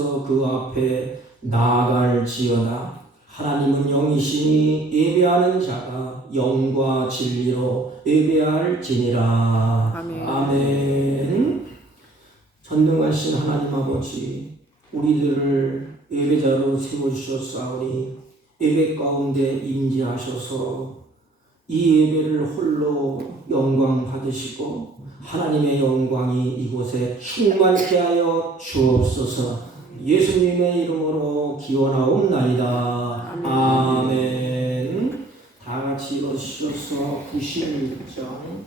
기뻐하면서 그 앞에 나아갈지어다. 하나님은 영이시니 예배하는 자가 영과 진리로 예배할지니라. 아멘. 아멘. 전능하신 하나님 아버지, 우리들을 예배자로 세워주셨사오니 예배 가운데 임재하셔서 이 예배를 홀로 영광 받으시고 하나님의 영광이 이곳에 충만케 하여 주옵소서. 예수님의 이름으로 기원하옵나이다. 아멘. 다 같이 일어서셔서 96장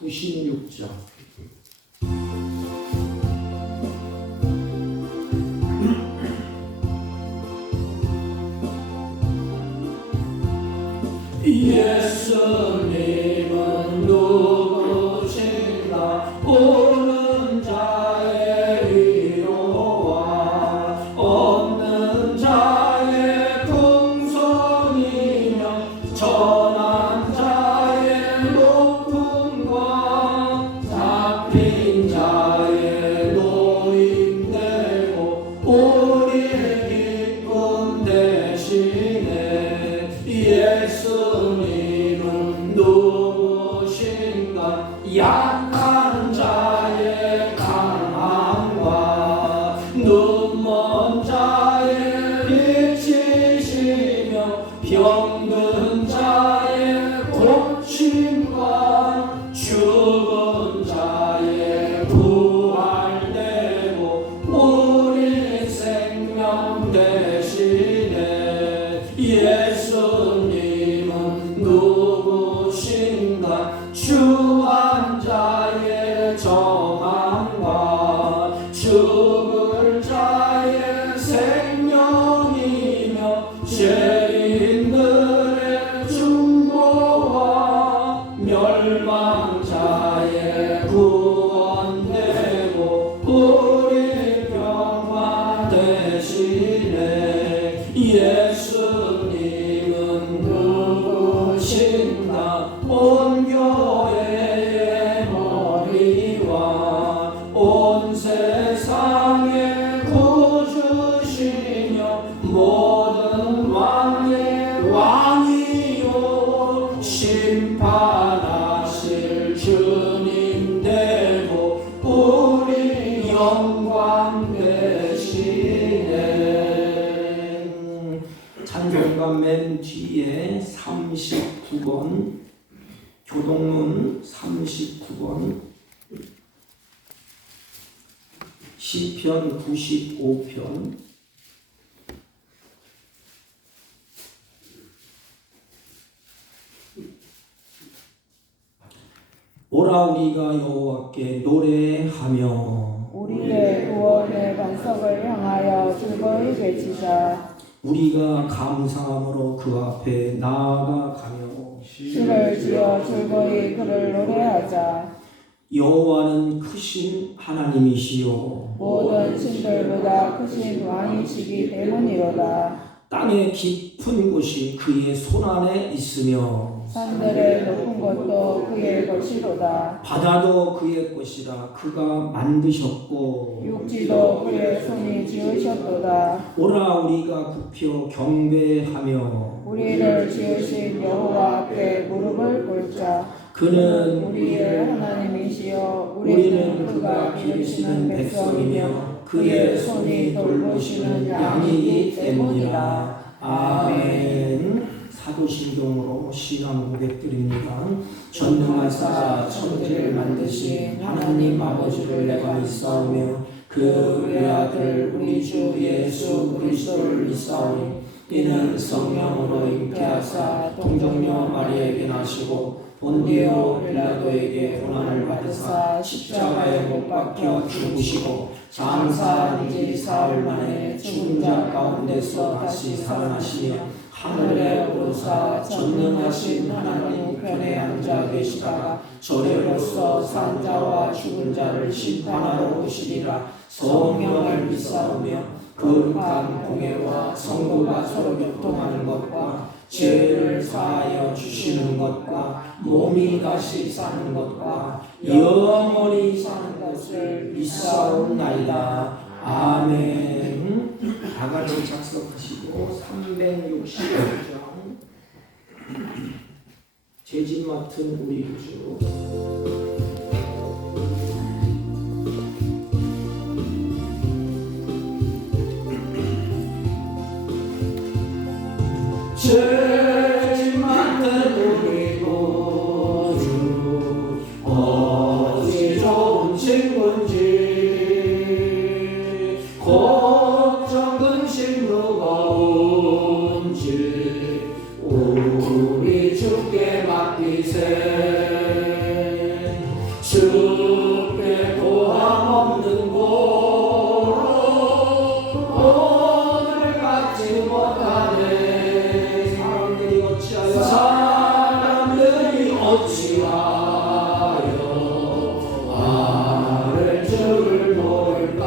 96장 예수님은 누구신가? 오는 자의 위로와 없는 자의 풍성이며 전한 자의 높음과 잡힌 자의 노임되고 우리의 기쁨 대신에 예수님은 누구신가? 약한 자의 강함과 눈먼 자의 빛이시며 병든 자의 고침과 죽은 자의 부활되고 우리 생명 대신에 예수님은 누구신가? 주한 자의 정함과 죽을 자의 생명이며 죄인들의 중보와 멸망자의 구원되고 우리 평화 대신에 예수님은 누구신가? 온 교회의 머리와 온 세상의 구주시며 모든 왕의 왕이요 심판하실 주님 되고 우리 영광 되시네. 찬송가 맨 뒤에 39번 교동문 39번 시편 95편 오라 우리가 여호와께 노래하며 우리의 구원의 반석을 향하여 즐거이 외치자. 우리가 감사함으로 그 앞에 나아가며 주를 지어 즐거이 그를 노래하자. 여호와는 크신 하나님이시요 모든 신들보다 크신 왕이시기 때문이로다. 땅의 깊은 곳이 그의 손안에 있으며 산들의 높은 것도 그의 것이로다. 바다도 그의 것이라 그가 만드셨고 육지도 그의 손이 지으셨도다. 오라 우리가 굽혀 경배하며 우리를 지으신 여호와 앞에 무릎을 꿇자. 그는 우리의 하나님이시여 우리는 그가 기르시는 백성이며 그의 손이 돌보시는 양이기 때문이라. 아멘. 사도신경으로 신앙 고백드립니다. 전능하사 천지를 만드신 하나님 아버지를 내가 믿사오며 그 외아들 우리 주 예수 그리스도를 믿사오니 이는 성령으로 잉태하사 동정녀 마리아에게 나시고 본디오 빌라도에게 고난을 받으사 십자가에 못 박혀 죽으시고 장사한 지 사흘 만에 죽은 자 가운데서 다시 살아나시며 하늘에 오르사 전능하신 하나님 우편에 앉아 계시다가 저리로서 산 자와 죽은 자를 심판하러 오시리라. 성령을 믿사오며 거룩한 공회와 성도가 서로 교통하는 것과 죄를 사하여 주시는 것과 몸이 다시 사는 것과 영원히 사는 것을 믿사옵나이다. 아멘. 다가를 작성하시고 365장 죄짐 맡은 우리 주. 죄짐 맡은 우리 구주 어찌 좋은 친구인지 걱정 근심 무거운지 우리 주께 맡기세. 주께 고함 없는 고로 오늘 갖지 못하네. 사람들이 어찌하여 나를 주를 모를까.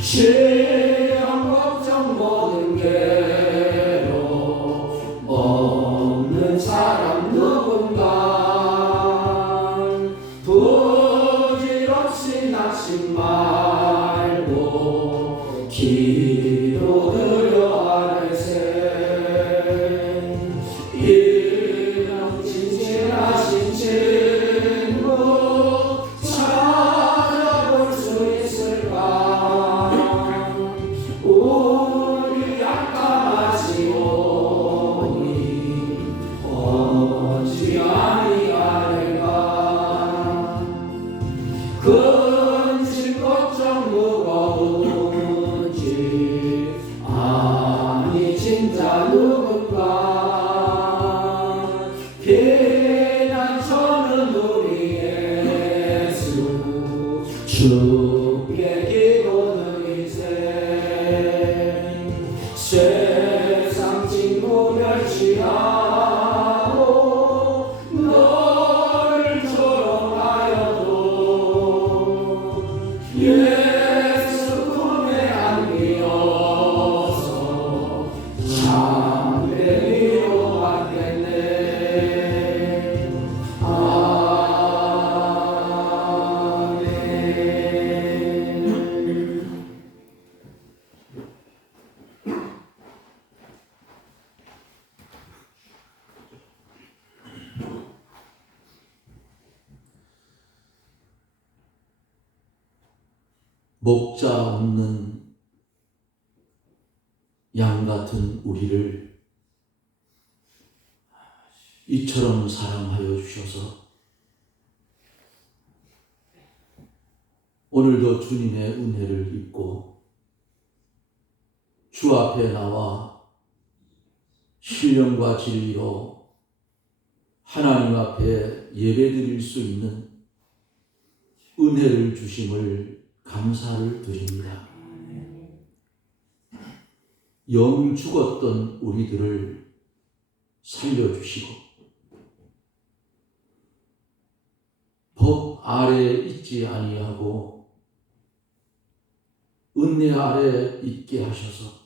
시험 걱정 모든 괴로 없는 사람 누군가. 부질없이 낙심 말고 기도 드려 아뢰세. 이런 진실하신 친구 찾아볼 수 있을까. 우리 약감하시오니 어찌 아니하는가. 근심 걱정 무거운지 아니 진짜 누군가. 피난처는 우리 예수 주께 기도드리세. 세상 친구 멸시하고 너를 조롱하여도 예수 품에 안기어서 참된 위로받겠네. 아멘. 목자 없는 양 같은 우리를 이처럼 사랑하여 주셔서 오늘도 주님의 은혜를 입고 주 앞에 나와 신령과 진리로 하나님 앞에 예배드릴 수 있는 은혜를 주심을 감사를 드립니다. 영 죽었던 우리들을 살려주시고 법 아래 있지 아니하고 은혜 아래 있게 하셔서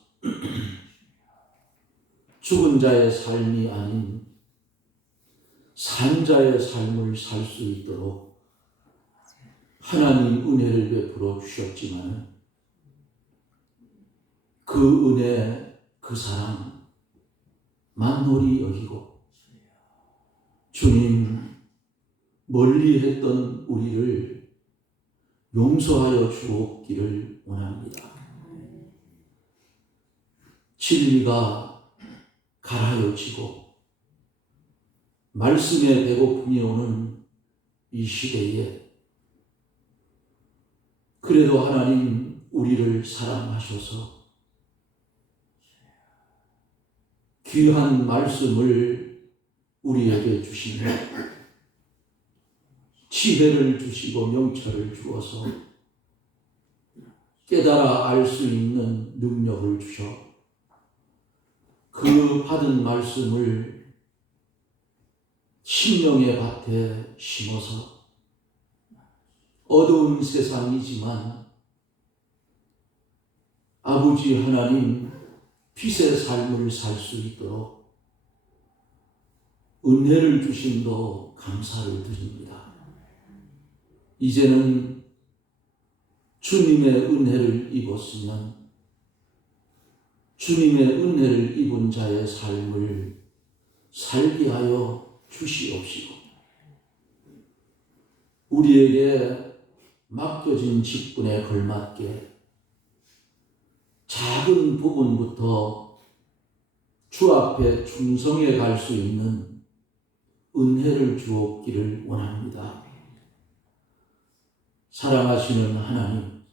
죽은 자의 삶이 아닌 산 자의 삶을 살 수 있도록 하나님 은혜를 베풀어 주셨지만 그 은혜, 그 사랑 만홀히 여기고 주님 멀리 했던 우리를 용서하여 주옵기를 원합니다. 진리가 가라앉히고 말씀에 배고픔이 오는 이 시대에 그래도 하나님 우리를 사랑하셔서 귀한 말씀을 우리에게 주시며 지혜를 주시고 명철을 주어서 깨달아 알 수 있는 능력을 주셔 그 받은 말씀을 심령의 밭에 심어서 어두운 세상이지만 아버지 하나님 빛의 삶을 살 수 있도록 은혜를 주심도 감사를 드립니다. 이제는 주님의 은혜를 입었으면 주님의 은혜를 입은 자의 삶을 살게 하여 주시옵시고, 우리에게 맡겨진 직분에 걸맞게 작은 부분부터 주 앞에 충성해 갈 수 있는 은혜를 주옵기를 원합니다. 사랑하시는 하나님,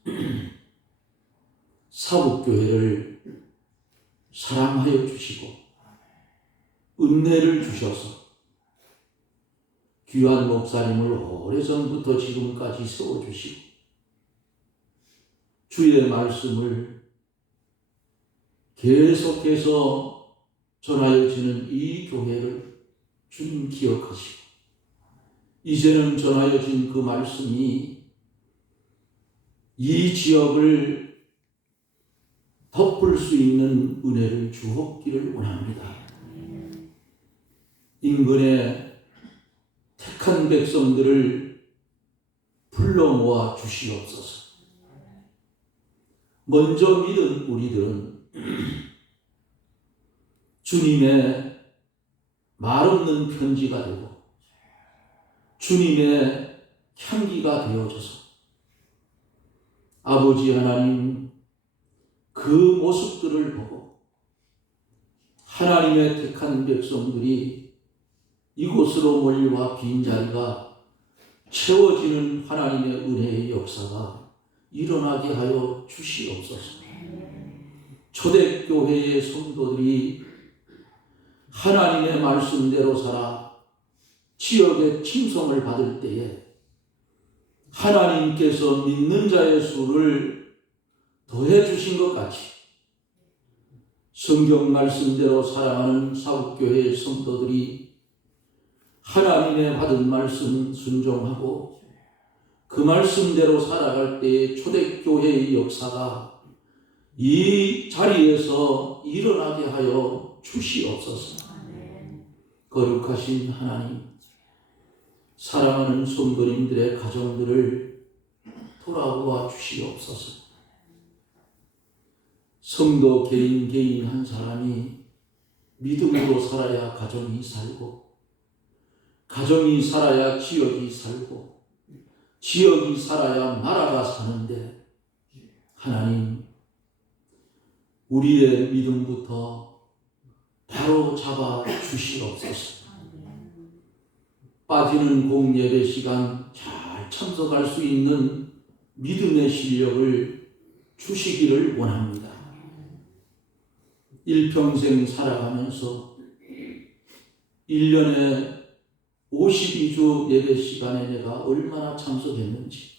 사북교회를 사랑하여 주시고 은혜를 주셔서 귀한 목사님을 오래전부터 지금까지 세워주시고 주의 말씀을 계속해서 전하여지는 이 교회를 주님 기억하시고, 이제는 전하여진 그 말씀이 이 지역을 덮을 수 있는 은혜를 주옵기를 원합니다. 인근의 택한 백성들을 불러 모아 주시옵소서. 먼저 믿은 우리들은 주님의 말없는 편지가 되고 주님의 향기가 되어져서 아버지 하나님 그 모습들을 보고 하나님의 택한 백성들이 이곳으로 몰려와 빈자리가 채워지는 하나님의 은혜의 역사가 일어나게 하여 주시옵소서. 초대교회의 성도들이 하나님의 말씀대로 살아 지역의 칭송을 받을 때에 하나님께서 믿는 자의 수를 더해 주신 것 같이 성경 말씀대로 살아가는 사북교회의 성도들이 하나님의 받은 말씀 순종하고 그 말씀대로 살아갈 때의 초대교회의 역사가 이 자리에서 일어나게 하여 주시옵소서. 거룩하신 하나님, 사랑하는 성도님들의 가정들을 돌아보아 주시옵소서. 성도 개인 한 사람이 믿음으로 살아야 가정이 살고, 가정이 살아야 지역이 살고, 지역이 살아야 나라가 사는데, 하나님, 우리의 믿음부터 바로 잡아 주시옵소서. 빠지는 공예배 시간 잘 참석할 수 있는 믿음의 실력을 주시기를 원합니다. 일평생 살아가면서 1년에 52주 예배 시간에 내가 얼마나 참석했는지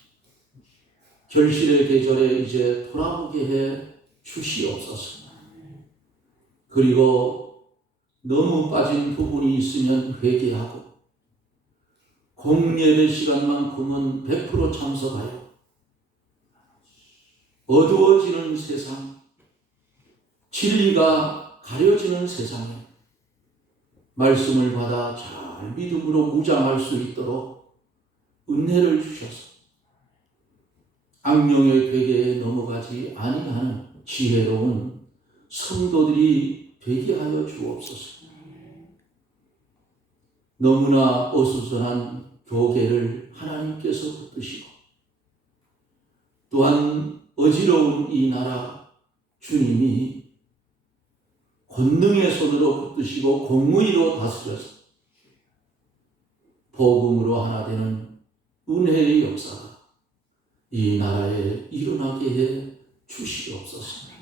결실의 계절에 이제 돌아보게 해 주시옵소서. 그리고 너무 빠진 부분이 있으면 회개하고 공예배 시간만큼은 100% 참석하여 어두워지는 세상, 진리가 가려지는 세상에 말씀을 받아 잘 믿음으로 무장할 수 있도록 은혜를 주셔서 악령의 괴계에 넘어가지 아니하는 지혜로운 성도들이 되게 하여 주옵소서. 너무나 어수선한 교계를 하나님께서 붙드시고 또한 어지러운 이 나라 주님이 권능의 손으로 붙드시고 공의로 다스려서 복음으로 하나 되는 은혜의 역사가 이 나라에 일어나게 해 주시옵소서.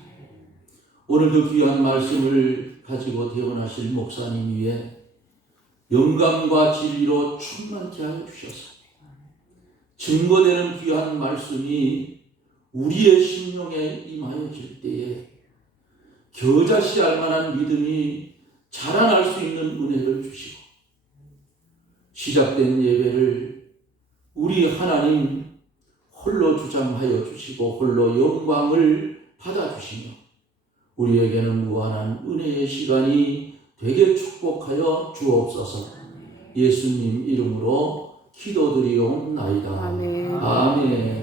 오늘도 귀한 말씀을 가지고 태어나실 목사님 위에 영감과 진리로 충만케 하여 주셔서 증거되는 귀한 말씀이 우리의 심령에 임하여질 때에 겨자씨알 만한 믿음이 자라날 수 있는 은혜를 주시고 시작된 예배를 우리 하나님 홀로 주장하여 주시고 홀로 영광을 받아주시며 우리에게는 무한한 은혜의 시간이 되게 축복하여 주옵소서. 예수님 이름으로 기도드리옵나이다. 아멘. 아멘.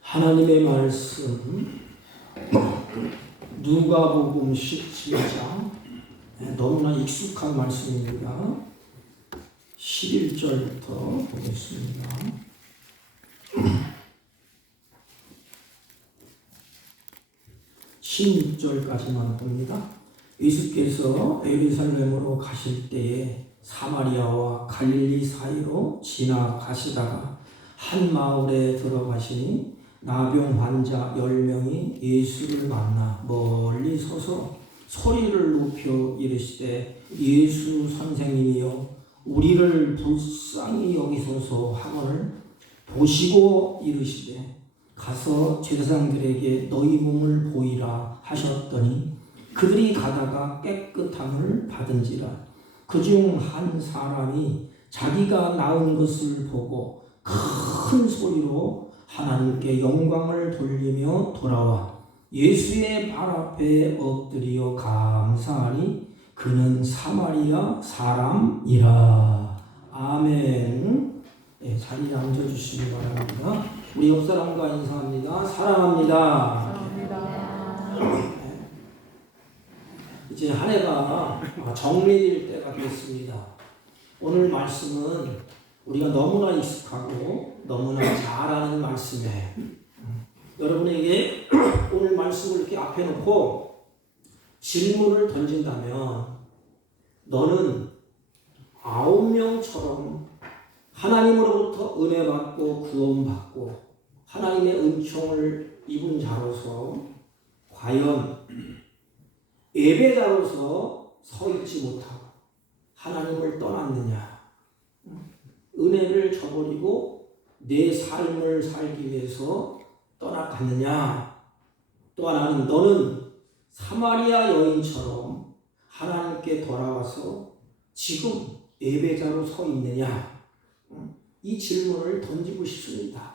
하나님의 말씀 누가복음 17장 너무나 익숙한 말씀입니다. 11절부터 보겠습니다. 16절까지만 봅니다. 예수께서 예루살렘으로 가실 때에 사마리아와 갈릴리 사이로 지나가시다가 한 마을에 들어가시니 나병 환자 10명이 예수를 만나 멀리 서서 소리를 높여 이르시되 예수 선생님이여 우리를 불쌍히 여기소서 하거늘 보시고 이르시되 가서 제사장들에게 너희 몸을 보이라 하셨더니 그들이 가다가 깨끗함을 받은지라. 그중 한 사람이 자기가 나은 것을 보고 큰 소리로 하나님께 영광을 돌리며 돌아와 예수의 발 앞에 엎드려 감사하니 그는 사마리아 사람이라. 아멘. 네, 자리에 앉아주시기 바랍니다. 우리 옆 사람과 인사합니다. 사랑합니다. 감사합니다. 이제 한 해가 정리될 때가 됐습니다. 오늘 말씀은 우리가 너무나 익숙하고 너무나 잘 아는 말씀이에요. 여러분에게 오늘 말씀을 이렇게 앞에 놓고 질문을 던진다면 너는 9명처럼 하나님으로부터 은혜 받고 구원 받고 하나님의 은총을 입은 자로서 과연 예배자로서 서 있지 못하고 하나님을 떠났느냐, 은혜를 저버리고 내 삶을 살기 위해서 떠나갔느냐, 또 하나는 너는 사마리아 여인처럼 하나님께 돌아와서 지금 예배자로 서 있느냐, 이 질문을 던지고 싶습니다.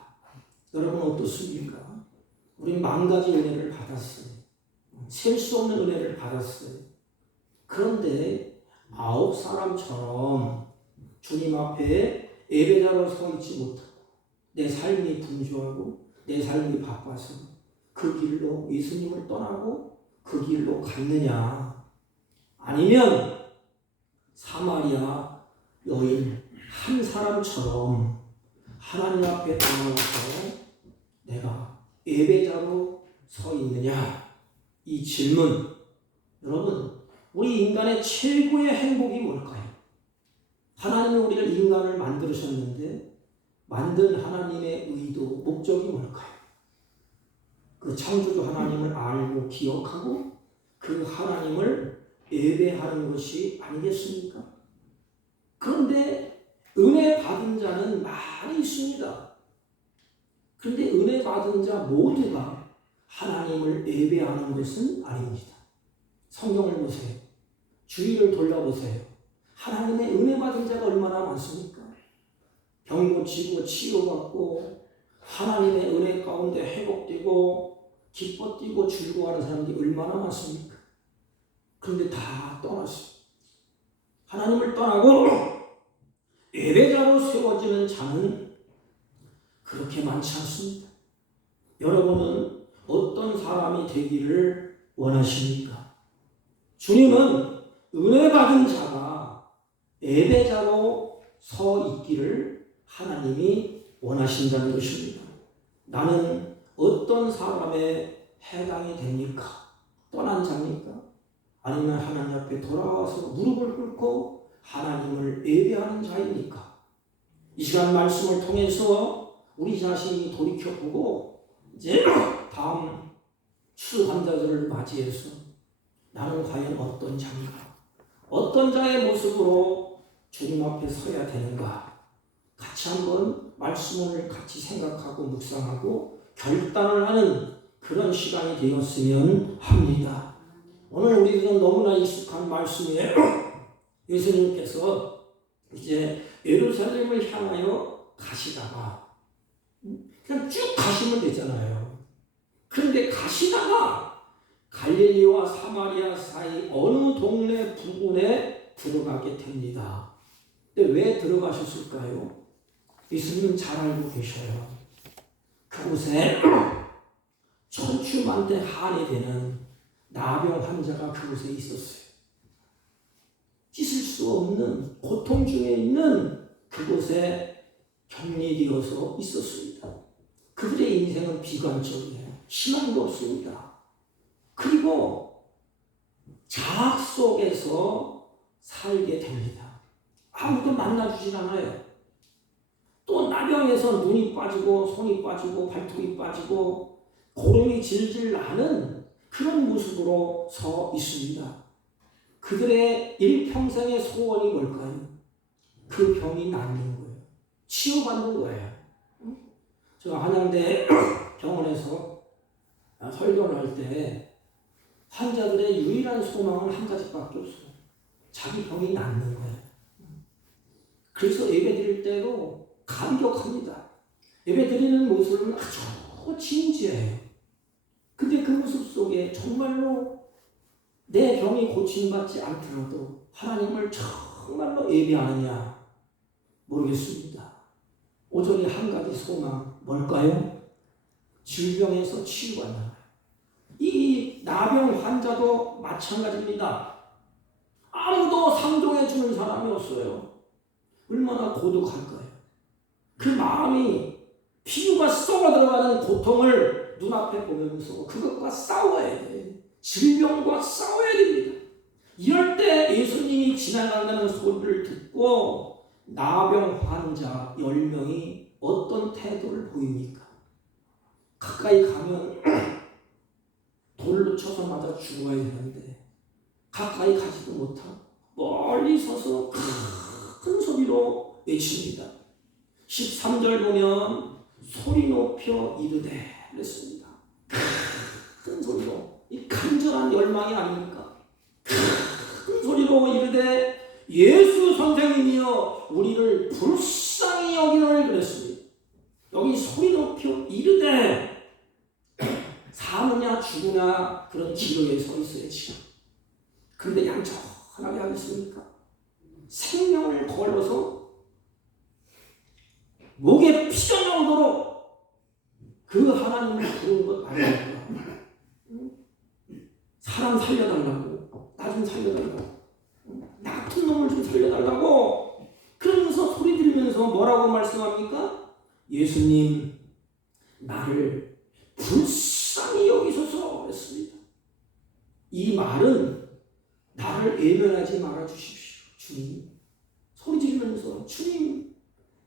여러분 어떻습니까? 우린 만 가지 은혜를 받았어요. 셀 수 없는 은혜를 받았어요. 그런데 9사람처럼 주님 앞에 예배자로 서 있지 못하고 내 삶이 분주하고 내 삶이 바빠서 그 길로 예수님을 떠나고 그 길로 갔느냐, 아니면 사마리아 여인 한 사람처럼 하나님 앞에 나와서 내가 예배자로 서 있느냐, 이 질문. 여러분, 우리 인간의 최고의 행복이 뭘까요? 하나님이 우리를 인간을 만드셨는데 만든 하나님의 의도, 목적이 뭘까요? 그 창조주 하나님을 알고 기억하고 그 하나님을 예배하는 것이 아니겠습니까? 그런데 은혜 받은 자는 많이 있습니다. 그런데 은혜 받은 자 모두가 하나님을 예배하는 것은 아닙니다. 성경을 보세요. 주위를 돌려보세요. 하나님의 은혜 받은 자가 얼마나 많습니까? 병 고치고 치료받고 하나님의 은혜 가운데 회복되고 기뻐 뛰고 즐거워하는 사람들이 얼마나 많습니까? 그런데 다 떠났어요. 하나님을 떠나고 예배자로 세워지는 자는 그렇게 많지 않습니다. 여러분은 어떤 사람이 되기를 원하십니까? 주님은 은혜 받은 자가 예배자로 서 있기를 하나님이 원하신다는 것입니다. 나는 어떤 사람에 해당이 됩니까? 떠난 자입니까? 아니면 하나님 앞에 돌아와서 무릎을 꿇고 하나님을 예배하는 자입니까? 이 시간 말씀을 통해서 우리 자신이 돌이켜보고 이제 다음 추수 환자들을 맞이해서 나는 과연 어떤 자인가? 어떤 자의 모습으로 주님 앞에 서야 되는가? 같이 한번 말씀을 같이 생각하고 묵상하고 결단을 하는 그런 시간이 되었으면 합니다. 오늘 우리들은 너무나 익숙한 말씀이에요. 예수님께서 이제 예루살렘을 향하여 가시다가 그냥 쭉 가시면 되잖아요. 그런데 가시다가 갈릴리와 사마리아 사이 어느 동네 부근에 들어가게 됩니다. 근데 왜 들어가셨을까요? 예수님은 잘 알고 계셔요. 그곳에 천추만대 한이 되는 나병 환자가 그곳에 있었어요. 씻을 수 없는 고통 중에 있는 그곳에 격리되어서 있었습니다. 그들의 인생은 비관적이에요. 희망도 없습니다. 그리고 자학 속에서 살게 됩니다. 아무도 만나주질 않아요. 또 나병에서 눈이 빠지고 손이 빠지고 발톱이 빠지고 고름이 질질 나는 그런 모습으로 서 있습니다. 그들의 일평생의 소원이 뭘까요? 그 병이 낫는 거예요. 치유받는 거예요. 제가 한양대 병원에서 설교를 할 때 환자들의 유일한 소망은 한 가지밖에 없어요. 자기 병이 낫는 거예요. 그래서 예배 드릴 때도 감격합니다. 예배 드리는 모습은 아주 진지해요. 근데 그 모습 속에 정말로 내 병이 고침받지 않더라도 하나님을 정말로 예배하느냐 모르겠습니다. 오직 한 가지 소망 뭘까요? 질병에서 치유받는. 이 나병 환자도 마찬가지입니다. 아무도 상종해 주는 사람이 없어요. 얼마나 고독할까요? 그 마음이 피부가 썩어 들어가는 고통을 눈앞에 보면서 그것과 싸워야 돼. 질병과 싸워야 됩니다. 이럴 때 예수님이 지나간다는 소리를 듣고 나병 환자 10명이 어떤 태도를 보입니까? 가까이 가면 돌로 쳐서 맞아 죽어야 되는데 가까이 가지도 못하고 멀리 서서 큰 소리로 외칩니다. 13절 보면 소리 높여 이르되 그랬습니다. 큰 소리로, 이 간절한 열망이 아닙니까? 큰 소리로 이르되 예수 선생님이여 우리를 불쌍히 여기노니 그랬습니다. 여기 소리 높여 이르되 사느냐 죽으냐 그런 기로에 서 있어요 지금. 그런데 얌전하게 하겠습니까? 생명을 걸어서 목에 피가 나오도록 그 하나님을 부르는 것 아닙니까? 사람 살려달라고, 나 좀 살려달라고, 나 같은 놈을 좀 살려달라고 그러면서 소리 지르면서 뭐라고 말씀합니까? 예수님 나를 불쌍히 여기소서 했습니다. 이 말은 나를 외면하지 말아 주십시오. 주님 소리 지르면서 주님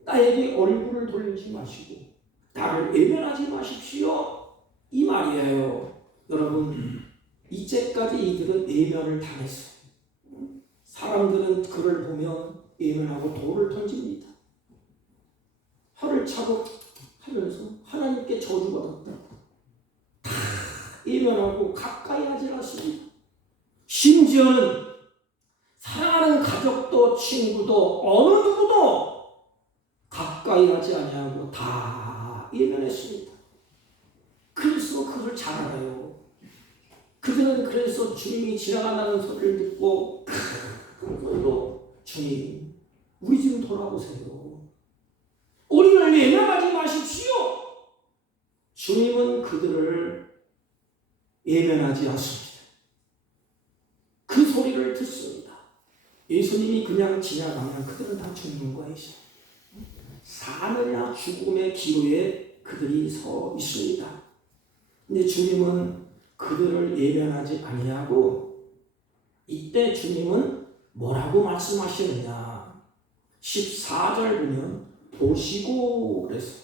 나에게 얼굴을 돌리지 마시고 나를 외면하지 마십시오. 이 말이에요. 여러분 이제까지 이들은 외면을 당했어요. 사람들은 그를 보면 외면하고 돌을 던집니다. 혀를 차고 하면서 하나님께 저주받았다. 다 외면하고 가까이 하지 않습니다. 심지어는 사랑하는 가족도 친구도 어느 누구도 가까이 하지 아니하고 다 외면했습니다. 그래서 그걸 잘 알아요. 그들은 그래서 주님이 지나간다는 소리를 듣고 큰 소리로 주님 우리 좀 돌아보세요. 우리를 외면하지 마십시오. 주님은 그들을 외면하지 않습니다. 그 소리를 듣습니다. 예수님이 그냥 지나가면 그들은 다 죽는 것이죠. 사느냐 죽음의 기로에 그들이 서 있습니다. 근데 주님은 그들을 외면하지 아니하고 이때 주님은 뭐라고 말씀하시느냐? 14절 보면 보시고 그랬어요.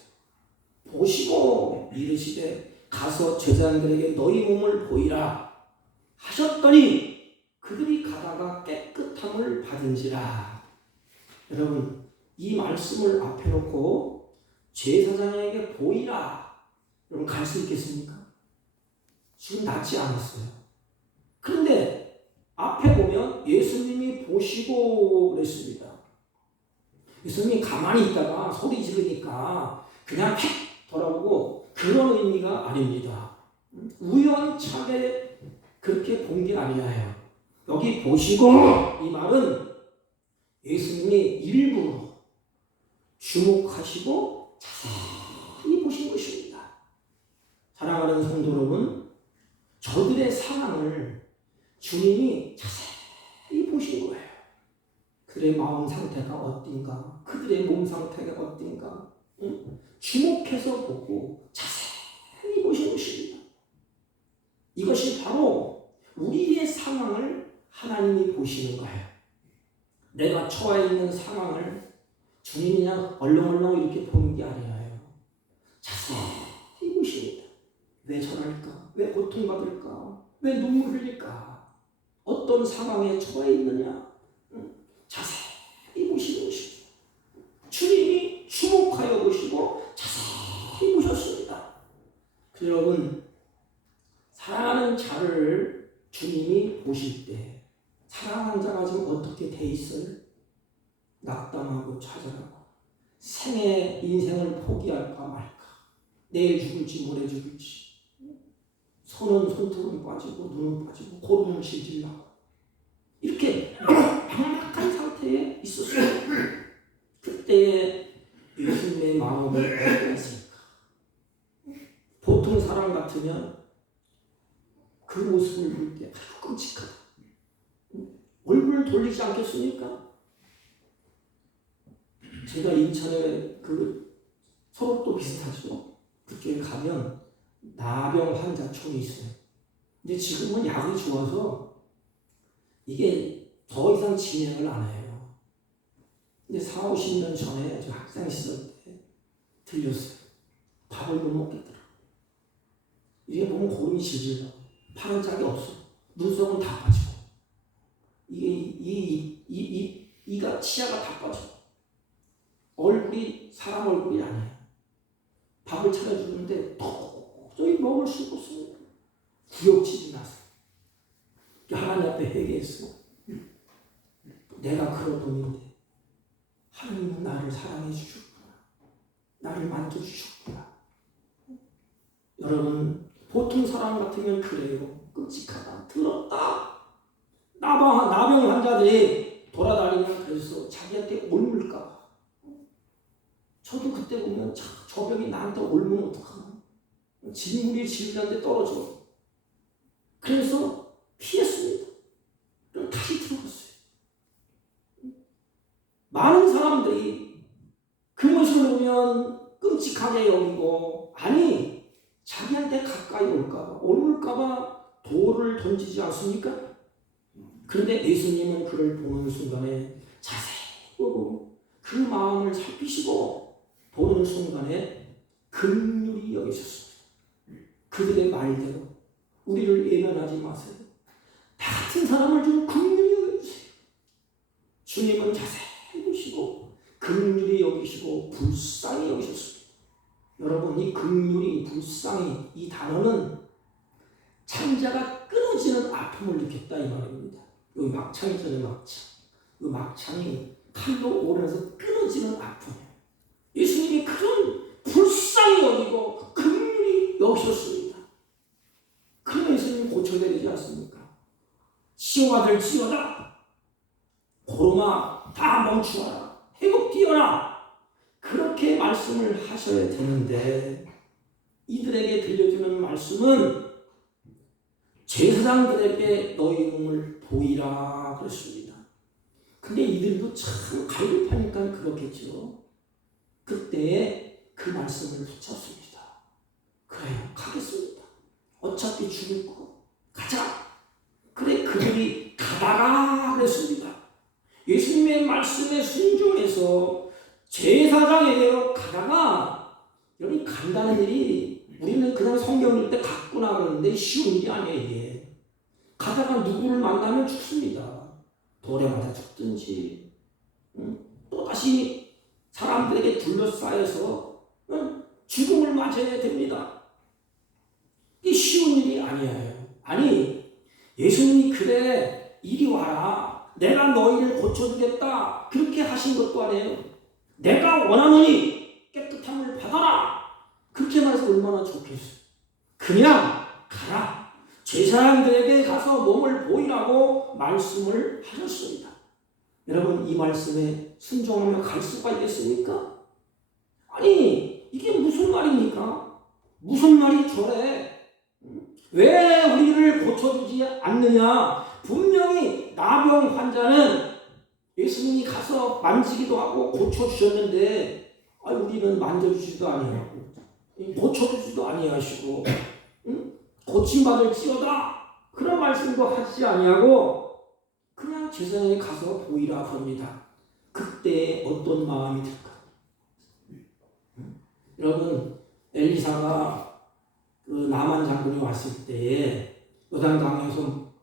보시고 이르시되 가서 제자들에게 너희 몸을 보이라 하셨더니 그들이 가다가 깨끗함을 받은지라. 여러분, 이 말씀을 앞에 놓고 제사장에게 보이라. 여러분, 갈 수 있겠습니까? 지금 낫지 않았어요. 그런데 앞에 보면 예수님이 보시고 그랬습니다. 예수님이 가만히 있다가 소리 지르니까 그냥 팩 돌아보고 그런 의미가 아닙니다. 우연찮게 그렇게 본 게 아니에요. 여기 보시고 이 말은 예수님이 일부러 주목하시고 자세히 보신 것입니다. 사랑하는 성도 여러분, 저들의 상황을 주님이 자세히 보신 거예요. 그들의 마음 상태가 어떤가, 그들의 몸 상태가 어떤가, 주목해서 보고 자세히 보신 것입니다. 이것이 바로 우리의 상황을 하나님이 보시는 거예요. 내가 처해 있는 상황을 주님이 그냥 얼렁얼렁 이렇게 보는 게 아니에요. 자세히 보십니다. 왜 저럴까? 왜 고통받을까? 왜 눈물 흘릴까? 어떤 상황에 처해 있느냐? 자세히 보시는 것입니다. 주님이 주목하여 보시고 자세히 보셨습니다. 여러분, 사랑하는 자를 주님이 보실 때 사랑하는 자가 지금 어떻게 돼 있어요? 낙담하고 좌절하고 생의 인생을 포기할까 말까, 내일 죽을지 모레 죽을지, 손은 손톱은 빠지고 눈은 빠지고 고름은 질질 나고 이렇게 막막한 상태에 있었어요. 그때에 예수님의 마음이 어떠했을까? 보통 사람 같으면 그 모습을 볼 때 아주 끔찍하다. 얼굴을 돌리지 않겠습니까? 제가 인천에 서울도 비슷하죠. 그쪽에 가면 나병 환자촌이 있어요. 근데 지금은 약이 좋아서 이게 더 이상 진행을 안 해요. 근데 4, 50년 전에 저 학생 시절 때 들렸어요. 밥을 못 먹겠더라. 이게 보면 고름이 질질 나고 파란 짝이 없어. 눈썹은 다 빠지고 이가 치아가 다 빠지고 얼굴이 사람 얼굴이 아니에요. 밥을 차려주는데 도저히 먹을 수가 없습니다. 구역질이 났어요. 하나님 앞에 회개했어요. 내가 그럴 뿐인데 하나님은 나를 사랑해 주셨구나. 나를 만져주셨구나. 여러분, 보통 사람 같으면 그래요. 끔찍하다, 더럽다. 나병 환자들이 돌아다니면 그래서 자기한테 옮을까. 저도 그때 보면 저 병이 나한테 옮으면 어떡하나. 진물이 진리한테 떨어져. 그래서 피했습니다. 그럼 다시 들어갔어요. 많은 사람들이 그 모습을 보면 끔찍하게 여기고, 아니 자기한테 가까이 올까봐, 옮을까봐 돌을 던지지 않습니까? 그런데 예수님은 그를 보는 순간에 자세히 보고 그 마음을 살피시고 보는 순간에 긍휼히 여기셨습니다. 그들의 말대로 우리를 외면하지 마세요. 다 같은 사람을 좀 긍휼히 여겨주세요. 주님은 자세히 보시고 긍휼히 여기시고 불쌍히 여기셨습니다. 여러분, 이 긍휼히 불쌍히 이 단어는 창자가 끊어지는 아픔을 느꼈다 이 말입니다. 여기 막창이잖아요. 막창. 이 막창이 칼로 오르면서 끊어지는 아픔이에요. 예수님이 그런 불쌍히 여기고 긍휼히 여기셨습니다. 그러면 예수님이 고쳐야 되지 않습니까? 시오가 될지어다. 고름아 다 멈추어라. 회복되어라. 그렇게 말씀을 하셔야 되는데 이들에게 들려주는 말씀은 제사장들에게 너희 몸을 보이라 그랬습니다. 근데 이들도 참 갈급하니까 그렇겠죠. 그때 그 말씀을 붙잡습니다. 그래요, 가겠습니다. 어차피 죽을 거 가자. 그래, 그들이 가다가 그랬습니다. 예수님의 말씀에 순종해서 제사장에게로 가다가, 여기 간다는 일이 우리는 그냥 성경 읽을 때 갔구나 그러는데 쉬운 일이 아니에요. 이게 가다가 누구를 만나면 죽습니다. 돌에 맞아 죽든지, 또다시 사람들에게 둘러싸여서 죽음을 맞아야 됩니다. 이게 쉬운 일이 아니에요. 아니, 예수님이 그래 이리 와라, 내가 너희를 고쳐주겠다 그렇게 하신 것도 아니에요. 내가 원하노니 깨끗함을 받아라 그렇게 말해서 얼마나 좋겠어요. 그냥 가라, 제사장들에게 가서 몸을 보이라고 말씀을 하셨습니다. 여러분, 이 말씀에 순종하며 갈 수가 있겠습니까? 아니, 이게 무슨 말입니까? 무슨 말이 저래? 왜 우리를 고쳐주지 않느냐? 분명히 나병 환자는 예수님이 가서 만지기도 하고 고쳐주셨는데, 우리는 만져주지도 아니하고 고쳐주지도 아니하시고, 고침받을지어다 그런 말씀도 하지 아니하고 그냥 제사장에 가서 보이라 합니다. 그때 어떤 마음이 들까? 여러분, 엘리사가 그 나만 장군이 왔을 때에 요단강에서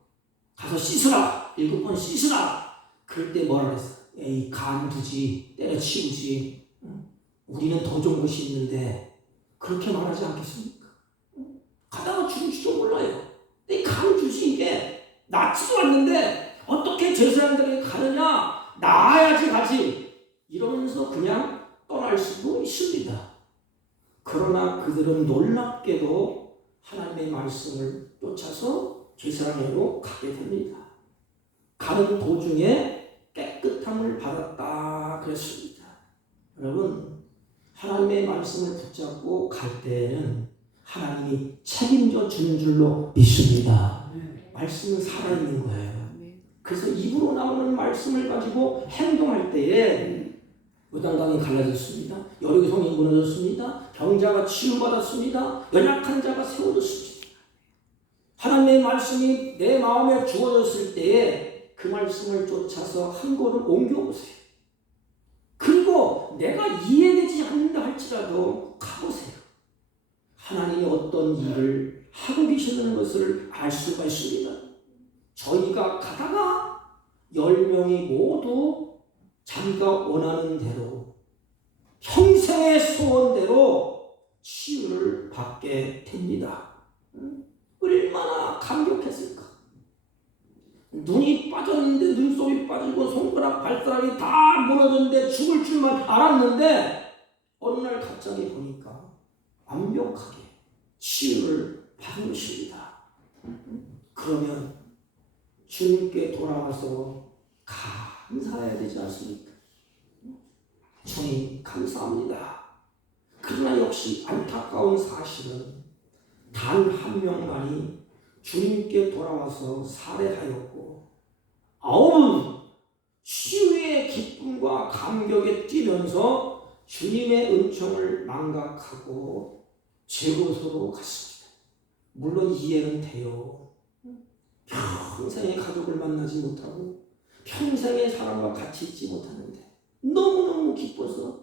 가서 씻으라, 7번 씻으라. 그럴 때 뭐라 그랬어? 에이, 간두지, 때려치우지. 우리는 더 좋은 것이 있는데 그렇게 말하지 않겠습니까? 가다가 죽을지도 몰라요. 이 간두지, 이게 낫지도 않는데 어떻게 제사장들에게 가느냐? 나아야지 가지. 이러면서 그냥 떠날 수도 있습니다. 그러나 그들은 놀랍게도 하나님의 말씀을 쫓아서 제사장으로 가게 됩니다. 가는 도중에 깨끗함을 받았다 그랬습니다. 여러분, 하나님의 말씀을 붙잡고 갈 때에는 하나님이 책임져 주는 줄로 믿습니다. 말씀은 살아있는 거예요. 그래서 입으로 나오는 말씀을 가지고 행동할 때에 요단강이 갈라졌습니다. 여리고성이 무너졌습니다. 병자가 치유받았습니다. 연약한 자가 세워졌습니다. 하나님의 말씀이 내 마음에 주어졌을 때에 그 말씀을 쫓아서 한 걸음 옮겨보세요. 그리고 내가 이해되지 않는다 할지라도 가보세요. 하나님이 어떤 일을 하고 계시는 것을 알 수가 있습니다. 저희가 가다가 10명이 모두 자기가 원하는 대로 평생의 소원대로 치유를 받게 됩니다. 얼마나 감격했을까. 눈이 빠졌는데 눈썹이 빠지고 손가락 발가락이 다 무너졌는데 죽을 줄만 알았는데 어느 날 갑자기 보니까 완벽하게 치유를 받은 것입니다. 그러면 주님께 돌아와서 감사해야 되지 않습니까? 주님 감사합니다. 그러나 역시 안타까운 사실은 단 한 명만이 주님께 돌아와서 살해하였고 9은 치유의 기쁨과 감격에 뛰면서 주님의 은총을 망각하고 제곳으로 갔습니다. 물론 이해는 돼요. 평생의 가족을 만나지 못하고 평생의 사람과 같이 있지 못하는데 너무너무 기뻐서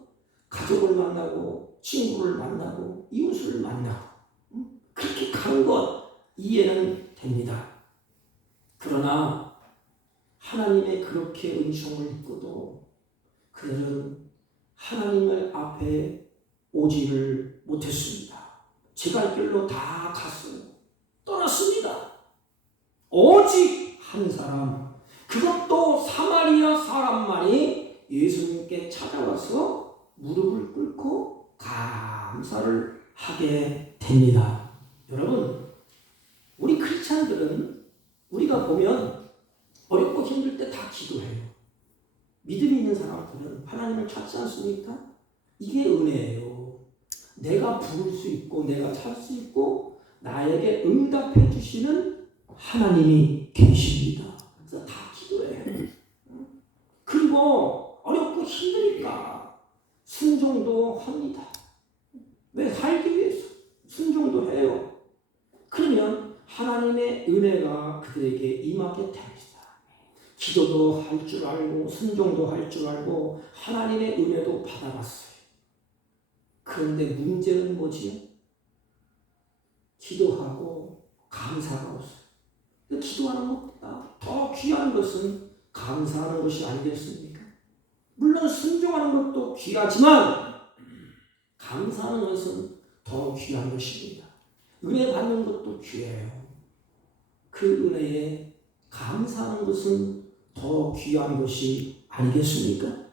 가족을 만나고 친구를 만나고 이웃을 만나고 그렇게 가는 것 이해는 됩니다. 그러나 하나님의 그렇게 은총을 입고도 그들은 하나님의 앞에 오지를 못했습니다. 제 갈 길로 다 갔어요. 떠났습니다. 오직 한 사람, 그것도 사마리아 사람만이 예수님께 찾아와서 무릎을 꿇고 감사를 하게 됩니다. 여러분, 우리 크리스찬들은 우리가 보면 어렵고 힘들 때 다 기도해요. 믿음이 있는 사람들은 하나님을 찾지 않습니까? 이게 은혜예요. 내가 부를 수 있고 내가 찾을 수 있고 나에게 응답해 주시는 하나님이 계십니다. 그래서 다 기도해요. 그리고 어렵고 힘드니까 순종도 합니다. 왜? 살기 위해서 순종도 해요. 그러면 하나님의 은혜가 그들에게 임하게 됩니다. 기도도 할 줄 알고 순종도 할 줄 알고 하나님의 은혜도 받아봤어요. 그런데 문제는 뭐지요? 기도하고 감사가 없어요. 기도하는 것보다 더 귀한 것은 감사하는 것이 아니겠습니까? 물론 순종하는 것도 귀하지만 감사하는 것은 더 귀한 것입니다. 은혜 받는 것도 귀해요. 그 은혜에 감사하는 것은 더 귀한 것이 아니겠습니까?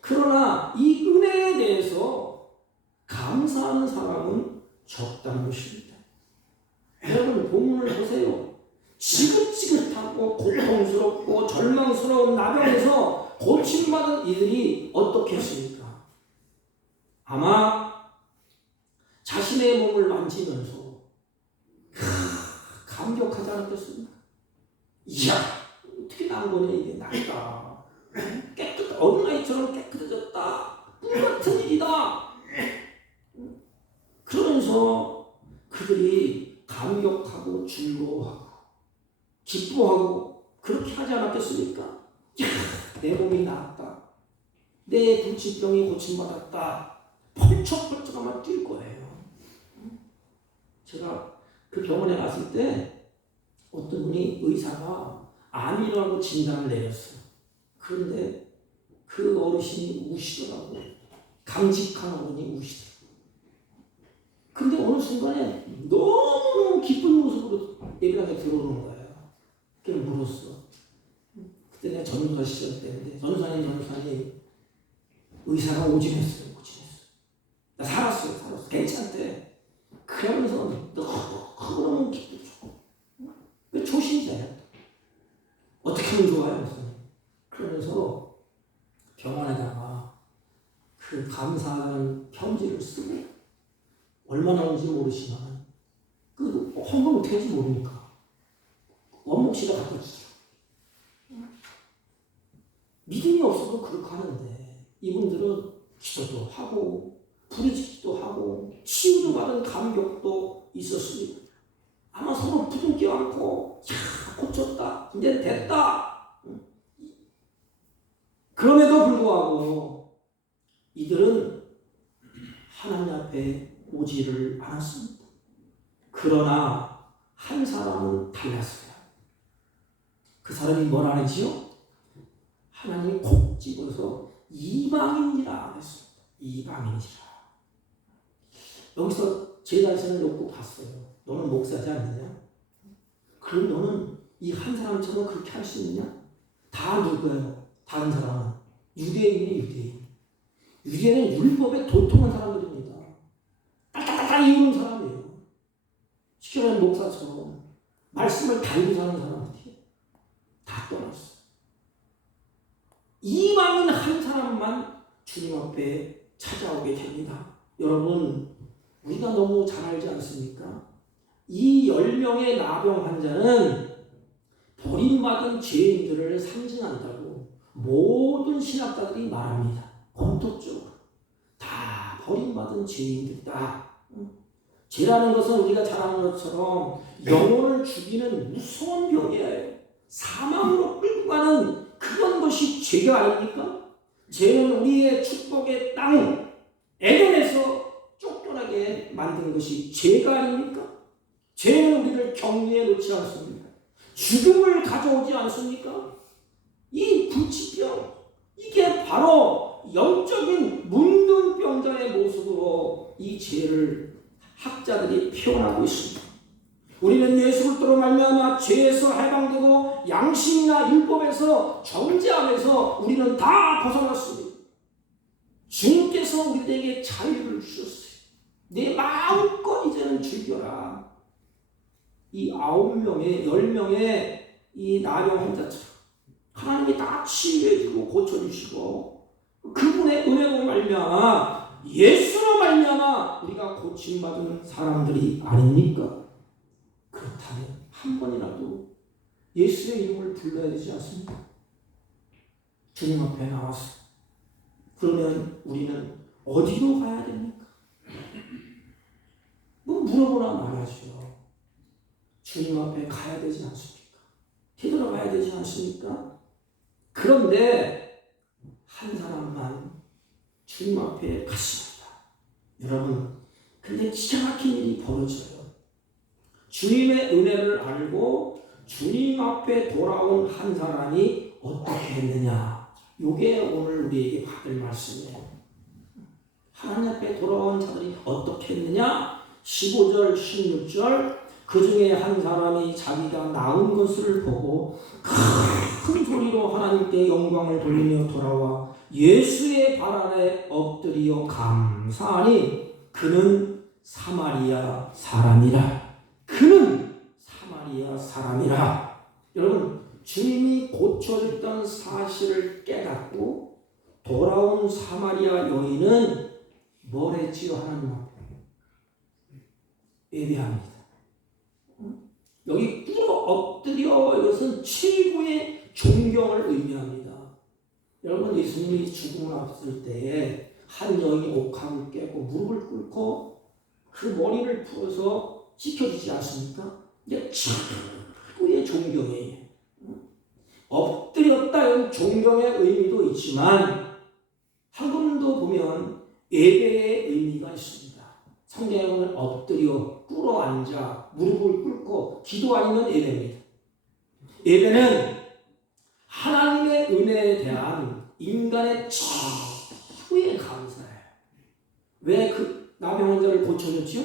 그러나 이 은혜에 대해서 감사하는 사람은 적다는 것입니다. 여러분 본문을 보세요. 지긋지긋하고 고통스럽고 절망스러운 나병에서 고침받은 이들이 어떻게 했습니까? 아마 자신의 몸을 만지면서 감격하지 않았겠습니까? 이야, 어떻게 난 거냐, 이게 낫다. 어린아이처럼 깨끗해졌다. 꿈 같은 일이다. 그러면서 그들이 감격하고 즐거워하고 기뻐하고 그렇게 하지 않았겠습니까? 야, 내 몸이 나았다. 내 불치병이 고침받았다. 펄쩍펄쩍 아마 뛸 거예요. 제가 그 병원에 갔을 때 어떤 분이 의사가 암이라고 진단을 내렸어요. 그런데 그 어르신이 우시더라고요. 강직한 어른이 우시더라고요. 근데 어느 순간에 너무 기쁜 모습으로 예배당에 들어오는 거예요. 그래서 물었어. 그때 내가 전도사 시절 때인데 전도사님 의사가 오진했어요. 나 살았어. 괜찮대. 그러면서 너무 기쁘죠. 초신자야. 어떻게 하면 좋아요? 목사님. 그러면서 병원에다가 그 감사하는 편지를 쓰고 얼마나 오는지 모르지만 그 헌금 어떻게 할지 모르니까 원목 씨가 갖다 주죠. 믿음이 없어도 그렇게 하는데 이분들은 기도도 하고 부르짖기도 하고 치유도 받은 감격도 있었습니다. 아마 서로 부둥켜 안고 야, 고쳤다. 이제 됐다. 그럼에도 불구하고 이들은 하나님 앞에 오지를 않았습니다. 그러나 한 사람은 달랐어요. 그 사람이 뭘 하는지요? 하나님이 콕 집어서 이방인이라 했습니다. 이방인이라. 여기서 제자에서는 놓고 봤어요. 너는 목사지 않느냐? 그럼 너는 이 한 사람처럼 그렇게 할 수 있느냐? 다 누구예요? 다른 사람은 유대인이에요. 유대인. 유대인은 율법에 도통한 사람들입니다. 딱딱딱 이루는 사람이에요. 쉽게 말하면 목사처럼 말씀을 달고 사는 사람들이 다 떠났어요. 이방인 한 사람만 주님 앞에 찾아오게 됩니다. 여러분, 우리가 너무 잘 알지 않습니까? 이 10명의 나병 환자는 버림받은 죄인들을 상징한다고 모든 신학자들이 말합니다. 공통적으로 다 버림받은 죄인들이다. 죄라는 것은 우리가 잘 아는 것처럼 영혼을 죽이는 무서운 병이에요. 사망으로 끌고 가는 그런 것이 죄가 아닙니까? 죄는 우리의 축복의 땅 에덴에서 쫓겨나게 만든 것이 죄가 아닙니까? 죄는 우리를 격리해 놓지 않습니까? 죽음을 가져오지 않습니까? 이 불치병, 이게 바로 영적인 문둥병자의 모습으로 이 죄를 학자들이 표현하고 있습니다. 우리는 예수 그리스도로 말미암아 죄에서 해방되고 양심이나 율법에서 정죄함에서 우리는 다 벗어났습니다. 주님께서 우리에게 자유를 주셨어요. 내 마음껏 이제는 즐겨라. 이 9명의 10명의 이 나병 환자처럼 하나님이 다 치유해주고 고쳐주시고 그분의 은혜로 말미암아 예수로 말미암아 우리가 고침받은 사람들이 아닙니까? 그렇다면 한 번이라도 예수의 이름을 불러야 되지 않습니까? 주님 앞에 나와서 그러면 우리는 어디로 가야 됩니까? 뭐 물어보나 말하죠. 주님 앞에 가야 되지 않습니까? 되돌아가야 되지 않습니까? 그런데 한 사람만 주님 앞에 갔습니다. 여러분, 근데 기가 막힌 일이 벌어져요. 주님의 은혜를 알고 주님 앞에 돌아온 한 사람이 어떻게 했느냐. 이게 오늘 우리에게 받을 말씀이에요. 하나님 앞에 돌아온 자들이 어떻게 했느냐. 15절 16절 그 중에 한 사람이 자기가 낳은 것을 보고 큰 소리로 하나님께 영광을 돌리며 돌아와 예수의 발 아래 엎드리어 감사하니 그는 사마리아 사람이라. 그는 사마리아 사람이라. 여러분, 주님이 고쳐줬던 사실을 깨닫고 돌아온 사마리아 여인은 뭘 했지요? 하나님 앞에 예배합니다. 여기 꿇어 엎드려, 이것은 최고의 존경을 의미합니다. 여러분, 예수님이 죽음을 앞설 때에 한 여인이 옥합을 깨고 무릎을 꿇고 그 머리를 풀어서 지켜주지 않습니까? 이게 최고의 존경이에요. 엎드렸다, 이런 존경의 의미도 있지만 한국도 보면 예배의 의미가 있습니다. 성경에 보면 엎드려, 꿇어 앉아, 무릎을 꿇고 기도 아니면 예배입니다. 예배는 하나님의 은혜에 대한 인간의 최후의 감사예요. 왜 그 남의 환자를 고쳐줬지요?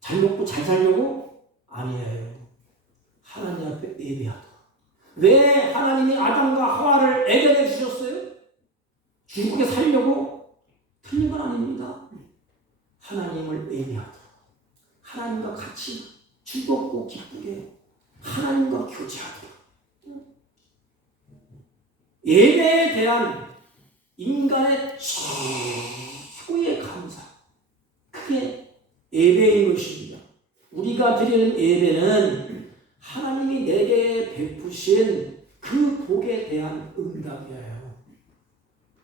잘 먹고 잘 살려고? 아니에요. 하나님 앞에 예배하도록. 왜 하나님이 아담과 하와를 애견해 주셨어요? 죽게 살려고? 틀린 건 아닙니다. 하나님을 예배하도록, 하나님과 같이 즐겁고 기쁘게 하나님과 교제하도록. 예배에 대한 인간의 최고의 감사, 그게 예배인 것입니다. 우리가 드리는 예배는 하나님이 내게 베푸신 그 복에 대한 응답이에요.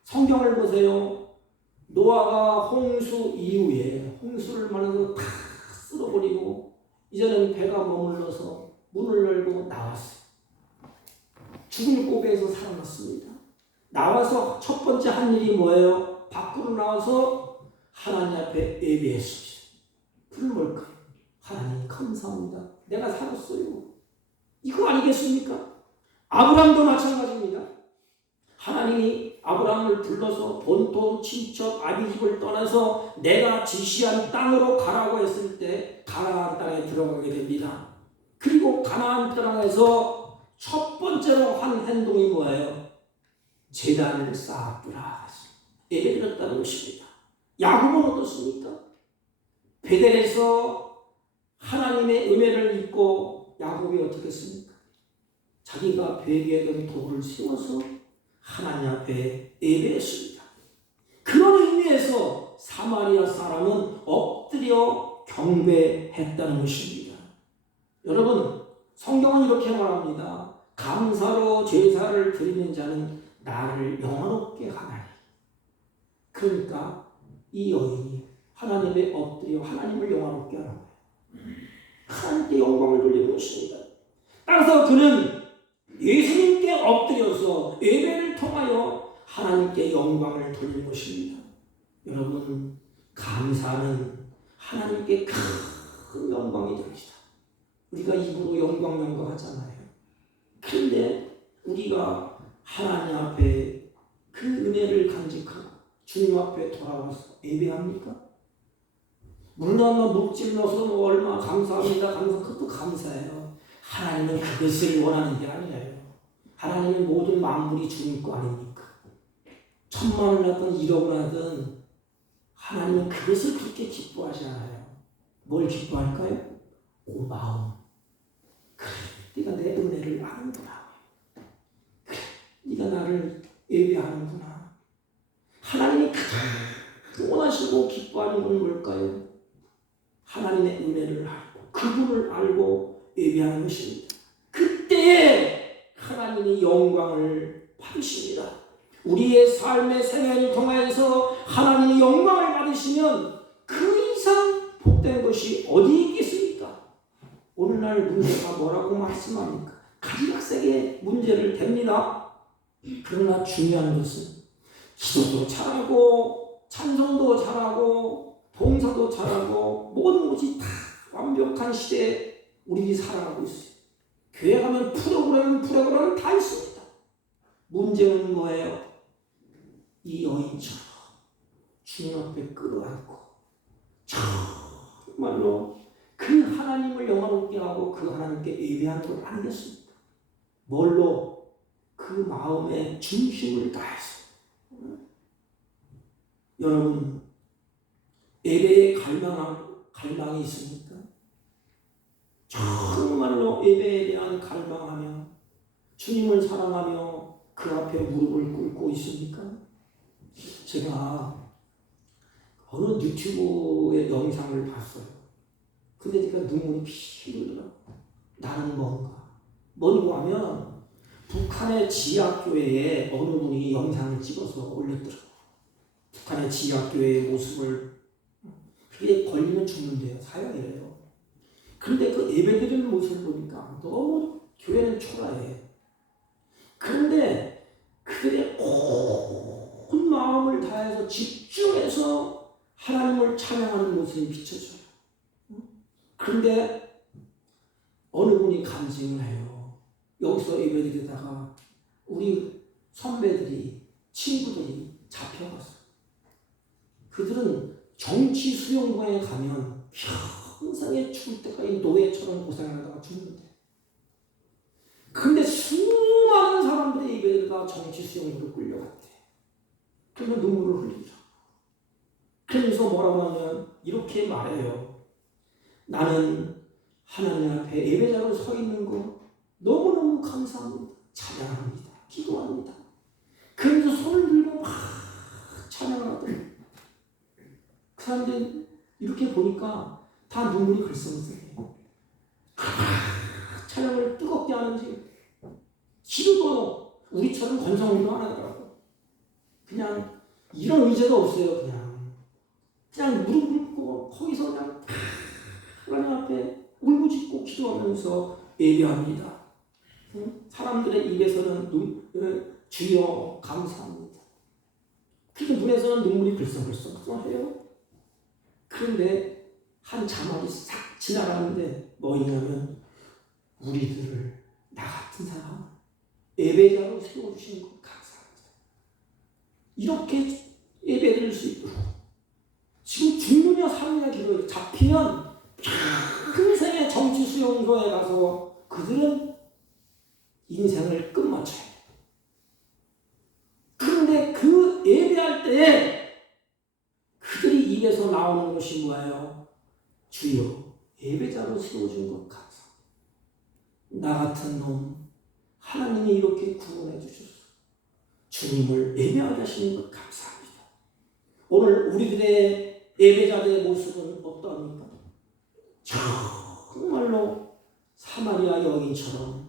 성경을 보세요. 노아가 홍수 이후에 홍수를 만나서 다 쓸어버리고 이제는 배가 머물러서 문을 열고 나왔어요. 죽을 고비에서 살아났습니다. 나와서 첫 번째 한 일이 뭐예요? 밖으로 나와서 하나님 앞에 예배했습니다. 그건 뭘까요? 하나님 감사합니다. 내가 살았어요. 이거 아니겠습니까? 아브라함도 마찬가지입니다. 하나님이 아브라함을 불러서 본토 친척 아비집을 떠나서 내가 지시한 땅으로 가라고 했을 때 가나안 땅에 들어가게 됩니다. 그리고 가나안 땅에서 첫 번째로 한 행동이 뭐예요? 제단을 쌓았더라. 예배드렸다는 것입니다. 야곱은 어떻습니까? 베델에서 하나님의 은혜를 입고 야곱이 어떻게 했습니까? 자기가 베개던 돌을 세워서 하나님 앞에 예배했습니다. 그런 의미에서 사마리아 사람은 엎드려 경배했다는 것입니다. 여러분, 성경은 이렇게 말합니다. 감사로 제사를 드리는 자는 나를 영화롭게 하나니. 그러니까 이 여인이 하나님에 엎드려 하나님을 영화롭게 하는 거예요. 하나님께 영광을 돌리는 것입니다. 따라서 그는 예수님께 엎드려서 예배를 통하여 하나님께 영광을 돌리는 것입니다. 여러분, 감사는 하나님께 큰 영광이 됩니다. 우리가 입으로 영광 하잖아요. 그런데 우리가 하나님 앞에 그 은혜를 간직하고 주님 앞에 돌아와서 예배합니까? 물론 목질러서 얼마나 감사합니다. 그것도 감사해요. 하나님은 그것을 원하는 게 아니에요. 하나님은 모든 만물이 주님 거 아닙니까? 천만을 하든 1억을 하든 하나님은 그것을 그렇게 기뻐하지 않아요. 뭘 기뻐할까요? 고마움. 그래, 네가 내 은혜를 아는구나. 그래, 네가 나를 예배하는구나. 하나님이 가장 원하시고 기뻐하는 건 뭘까요? 하나님의 은혜를 알고 그분을 알고 예배하는 것입니다. 그때에 하나님이 영광을 받으십니다. 우리의 삶의 생애를 통해서 하나님이 영광을 받으시면 그 이상 복된 것이 어디 있겠습니까? 오늘날 문제가 뭐라고 말씀합니까? 가지각색의 문제를 댑니다. 그러나 중요한 것은 기도도 잘하고 찬송도 잘하고 봉사도 잘하고 모든 것이 다 완벽한 시대에 우리들이 살아가고 있어요. 교회 가면 프로그램 다 있습니다. 문제는 뭐예요? 이 여인처럼 주님 앞에 끌어안고 정말로 그 하나님을 영화롭게 하고 그 하나님께 예배하는 것 아니겠습니까? 뭘로? 그 마음의 중심을 다해서. 여러분, 예배에 갈망이 있습니까? 정말로 예배에 대한 갈망하며 주님을 사랑하며 그 앞에 무릎을 꿇고 있습니까? 제가 어느 유튜브의 영상을 봤어요. 근데 제가 눈물이 피 흘더라고요. 나는 뭐냐고 하면 북한의 지하교회에 어느 분이 영상을 찍어서 올렸더라고요. 북한의 지하교회의 모습을. 그게 걸리면 죽는데요. 사형이래요. 그런데 그 예배드리는 모습을 보니까 너무 교회는 초라해. 그런데 그들의 온 마음을 다해서 집중해서 하나님을 찬양하는 모습이 비춰져요. 그런데 어느 분이 간증을 해요. 여기서 예배드리다가 우리 선배들이, 친구들이 잡혀갔어요. 그들은 정치 수용소에 가면 평생에 죽을 때까지 노예처럼 고생하다가 죽는데, 근데 수많은 사람들이 예배드리다가 정치 수용소로 끌려갔대. 그러면 눈물을 흘리죠. 그러면서 뭐라고 하면 이렇게 말해요. 나는 하나님 앞에 예배자로 서 있는 거 너무너무 감사합니다. 찬양합니다. 기도합니다. 그러면서 손을 들고 막 찬양하더니 그 사람들 이렇게 보니까 다 눈물이 글썽글썽해요. 찬양을 뜨겁게 하는지 기도도 우리처럼 건성으로 안 하더라고요. 그냥 이런 의제도 없어요. 그냥 무릎 꿇고 거기서 그냥 하나님 앞에 울부짖고 기도하면서 예배합니다. 사람들의 입에서는 주여 감사합니다. 그리고 눈에서는 눈물이 글썽글썽해요. 그런데 한 자막이 싹 지나가는데 뭐냐면 우리들을 나 같은 사람 예배자로 세워주신 것 감사합니다. 이렇게 예배드릴 수 있도록 지금 죽느냐 사느냐 기도에 잡히면 평생의 정치 수용소에 가서 그들은 인생을 끝마쳐야 돼요. 그런데 그 예배할 때에 그들이 입에서 나오는 것이 뭐예요? 주여 예배자로 세워준 것 감사합니다. 나 같은 놈 하나님이 이렇게 구원해 주셨어. 주님을 예배하게 하시는 것 감사합니다. 오늘 우리들의 예배자들의 모습은 어떠합니까? 정말로 사마리아 여인처럼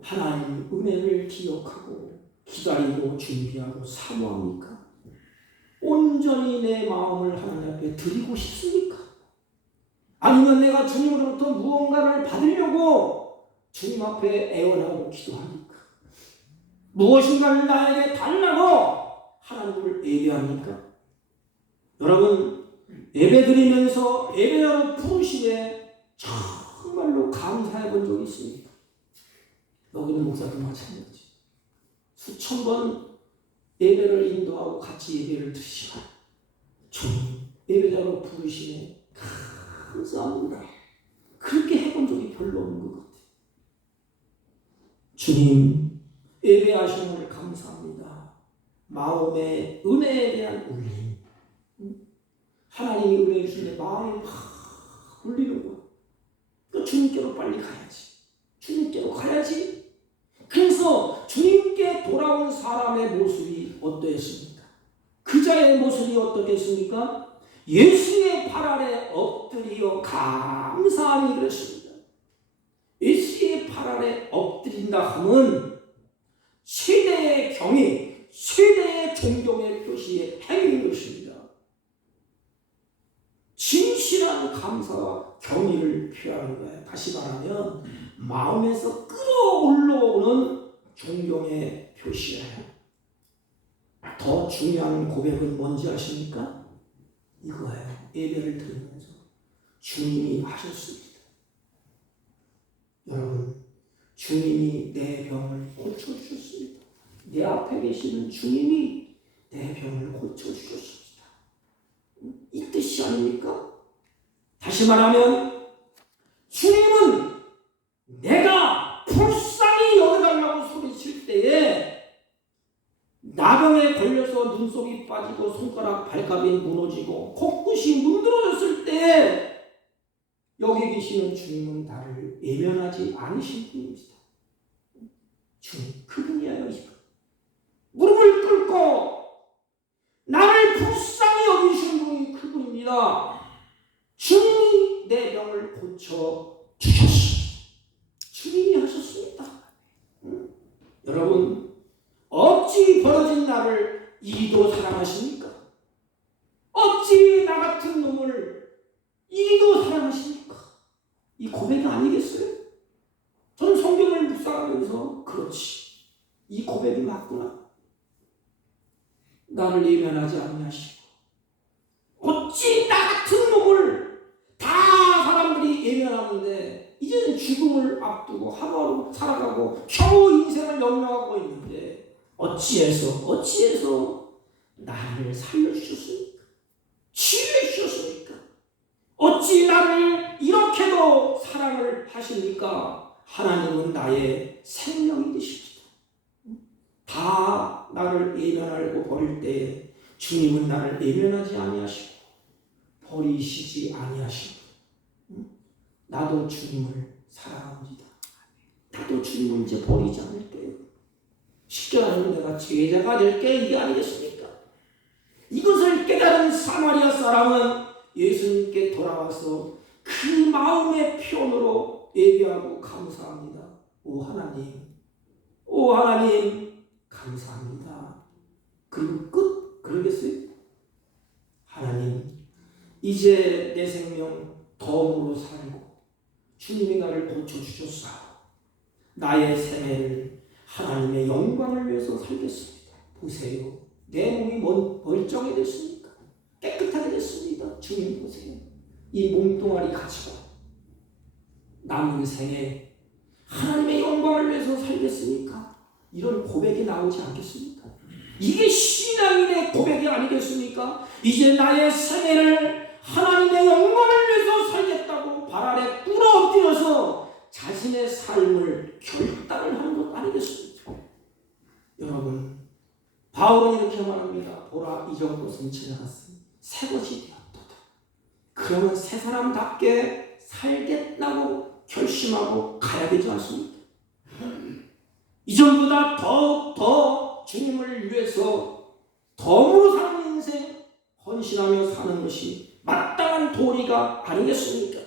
하나님 은혜를 기억하고 기다리고 준비하고 사모합니까? 온전히 내 마음을 하나님 앞에 드리고 싶습니까? 아니면 내가 주님으로부터 무언가를 받으려고 주님 앞에 애원하고 기도합니까? 무엇인가를 나에게 달라고 하나님을 예배합니까? 여러분, 예배드리면서 예배하러 부르심에 정말로 감사해 본 적이 있습니까? 여기는 목사도 마찬가지. 수천 번 예배를 인도하고 같이 예배를 드리지만 주님 예배자로 부르심에 감사합니다. 그렇게 해본 적이 별로 없는 것 같아요. 주님 예배하심을 감사합니다. 마음의 은혜에 대한 울림. 하나님이 은혜 주시는데 마음이 막 울리는 거야. 또 주님께로 빨리 가야지. 주님께로 가야지. 그래서 주님께 돌아온 사람의 모습이 어떠했습니까? 그자의 모습이 어떻겠습니까? 예수의 발 아래 엎드려 감사함이 그랬습니다. 예수의 발 아래 엎드린다 하면 최대의 경의, 최대의 존경의 표시의 행위인 것입니다. 진실한 감사와 경의를 표하는 거예요. 다시 말하면 마음에서 끌어올라오는 존경의 표시예요. 더 중요한 고백은 뭔지 아십니까? 이거예요. 예배를 드리면서 주님이 하셨습니다. 여러분, 주님이 내 병을 고쳐주셨습니다. 내 앞에 계시는 주님이 내 병을 고쳐주셨습니다. 이 뜻이 아닙니까? 다시 말하면 주님은 내가 불쌍히 여겨달라고 소리칠 때에 나병에 걸려서 눈속이 빠지고 손가락 발가락이 무너지고 코끝이 문드러졌을 때 여기 계시는 주님은 나를 외면하지 않으신 분입니다. 주님 그분이에요. 무릎을 꿇고 나를 불쌍히 여기신 분이 그분입니다. 주님이 내 병을 고쳐 주셨습니다. 주님이 하셨습니다. 여러분, 어찌 벌어진 나를 이리도 사랑하십니까? 어찌 나 같은 놈을 이리도 사랑하십니까? 이 고백이 아니겠어요? 저는 성경을 묵상하면서 그렇지, 이 고백이 맞구나. 나를 예면하지 아니하시고 어찌 나 같은 놈을 다 사람들이 예면하는데 이제는 죽음을 앞두고 하루하루 살아가고 겨우 인생을 영영하고 있는데 어찌해서 나를 살려주셨습니까? 치유해 주셨습니까? 어찌 나를 이렇게도 사랑을 하십니까? 하나님은 나의 생명이 되십니다. 다 나를 예면하고 버릴 때에 주님은 나를 예면하지 아니하시고 버리시지 아니하시고 나도 주님을 사랑합니다. 나도 주님을 이제 버리지 않을게요. 십자가는 내가 제자가 될게 이게 아니겠습니까? 이것을 깨달은 사마리아 사람은 예수님께 돌아와서 그 마음의 표현으로 예배하고 감사합니다. 오 하나님 감사합니다. 그리고 끝 그러겠어요? 하나님 이제 내 생명 덤으로 살고 주님이 나를 고쳐주셨사오. 나의 생애를 하나님의 영광을 위해서 살겠습니다. 보세요. 내 몸이 멀쩡히 됐습니까? 깨끗하게 됐습니다. 주님 보세요. 이 몸뚱아리 가지고 남은 생에 하나님의 영광을 위해서 살겠습니까? 이런 고백이 나오지 않겠습니까? 이게 신앙인의 고백이 아니겠습니까? 이제 나의 생애를 하나님의 영광을 위해서 살겠다고 발 아래 꿇어 엎드려서 자신의 삶을 결단을 하는 것 아니겠습니까? 여러분, 바울은 이렇게 말합니다. 보라, 이전 것은 지나갔으니 새 것이 되었도다. 그러면 새 사람답게 살겠다고 결심하고 가야 되지 않습니까? 이전보다 더 주님을 위해서 덤으로 사는 인생 헌신하며 사는 것이 마땅한 도리가 아니겠습니까?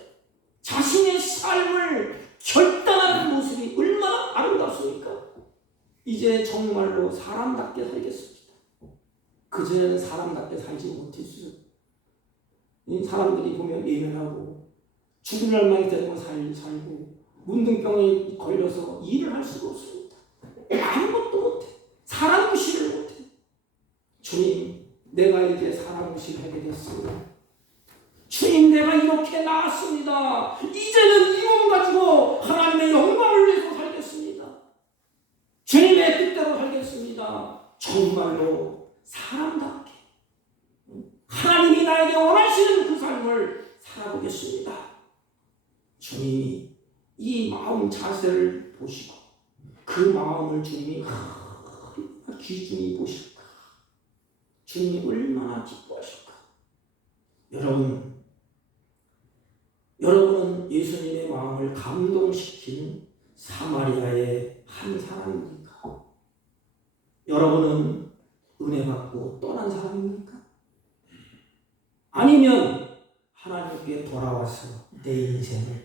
자신의 삶을 결단하는 모습이 얼마나 아름답습니까? 이제 정말로 사람답게 살겠습니다. 그전에는 사람답게 살지 못했어요. 사람들이 보면 예면하고 죽은 날만 되고 살고 문둥병에 걸려서 일을 할 수가 없습니다. 아무것도 못해. 사람 무시를 못해. 주님, 내가 이제 사람 무시하게 됐습니다. 주님, 내가 이렇게 나았습니다. 이제는 이 몸 가지고 하나님의 영광을 위해서 살겠습니다. 주님의 뜻대로 살겠습니다. 정말로 사람답게 하나님이 나에게 원하시는 그 삶을 살아보겠습니다. 주님이 이 마음 자세를 보시고 그 마음을 주님이 귀중히 보실까? 주님이 얼마나 기뻐하실까? 여러분은 예수님의 마음을 감동시킨 사마리아의 한 사람입니까? 여러분은 은혜 받고 떠난 사람입니까? 아니면 하나님께 돌아와서 내 인생을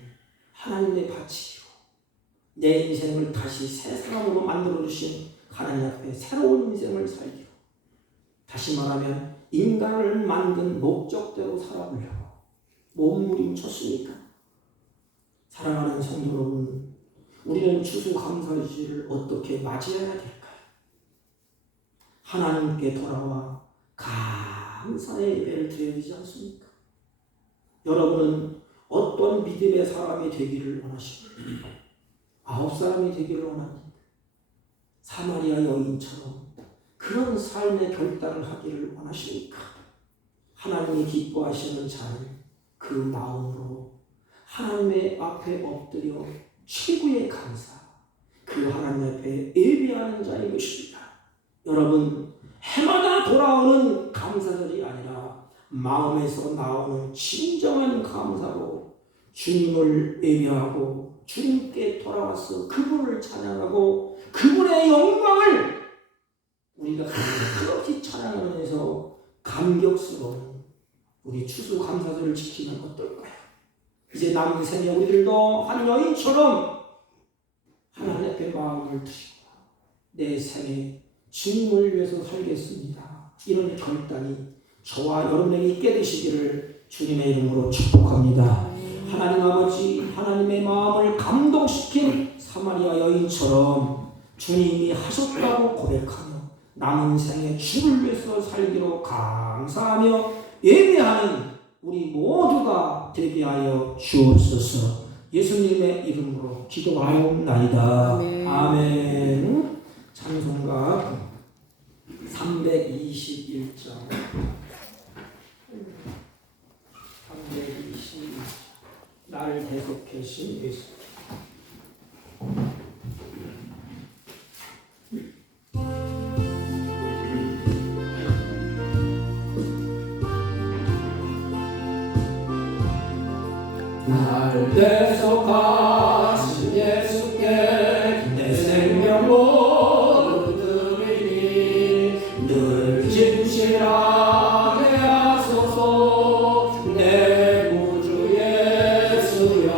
하나님의 바치고 내 인생을 다시 새 사람으로 만들어주신 하나님 앞에 새로운 인생을 살기로, 다시 말하면 인간을 만든 목적대로 살아보려고 몸부림쳤습니까? 사랑하는 성도 여러분, 우리는 추수감사주일을 어떻게 맞이해야 될까요? 하나님께 돌아와 감사의 예배를 드려야 되지 않습니까? 여러분은 어떤 믿음의 사람이 되기를 원하십니까? 9사람이 되기를 원합니다. 사마리아 여인처럼 그런 삶의 결단을 하기를 원하십니까? 하나님이 기뻐하시는 자를 그 마음으로 하나님의 앞에 엎드려 최고의 감사, 그 하나님 앞에 예배하는 자인 것입니다. 여러분, 해마다 돌아오는 감사절이 아니라 마음에서 나오는 진정한 감사로 주님을 예배하고 주님께 돌아와서 그분을 찬양하고 그분의 영광을 우리가 끝없이 찬양하면서 감격스러운 우리 추수감사절을 지키면 어떨까요? 이제 남은 생에 우리들도 한 여인처럼 하나님 앞에 마음을 드리고 내 생에 주님을 위해서 살겠습니다. 이런 결단이 저와 여러분에게 있게 되시기를 주님의 이름으로 축복합니다. 하나님 아버지, 하나님의 마음을 감동시킨 사마리아 여인처럼 주님이 하셨다고 고백하며 남은 생에 주를 위해서 살기로 감사하며 예배하는 우리 모두가 되게 하여 주옵소서. 예수님의 이름으로 기도하옵나이다. 아멘. 찬송가 321장 321 나를 대속하신 예수. 나를 대속하신 예수께 내 생명 모두 드리니 늘 진실하게 하소서. 내 구주 예수여,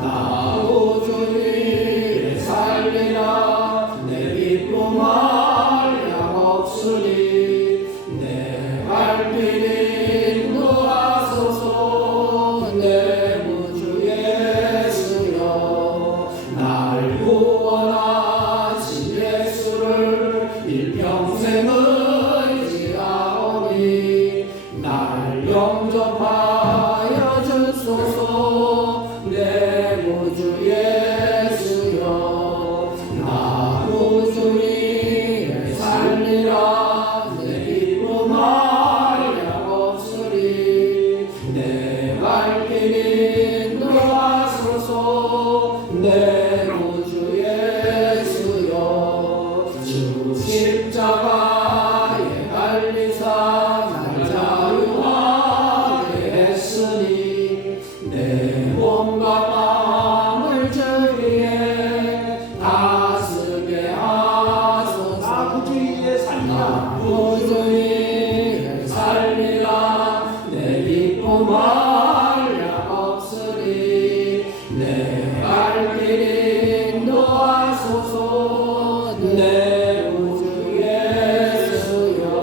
나 우주 위에 살리라. 내 기쁨 한량 없으니 내 발길 인도하소서. 내 영접하여 주소서. 내 구주 예수여, 나 우주 위에 살리라. 내 기쁨 한량 없으리. 내 발길 인도하소서. 내 구주 예수여, 주 십자가에 달리사 내 몸과 마음을 주위에 다스게 하소서. 나 구주 위에 살리라. 구주 위에 살리라. 내 기쁨 한량 없으리. 내 발길 인도하소서. 내 구주 예수여.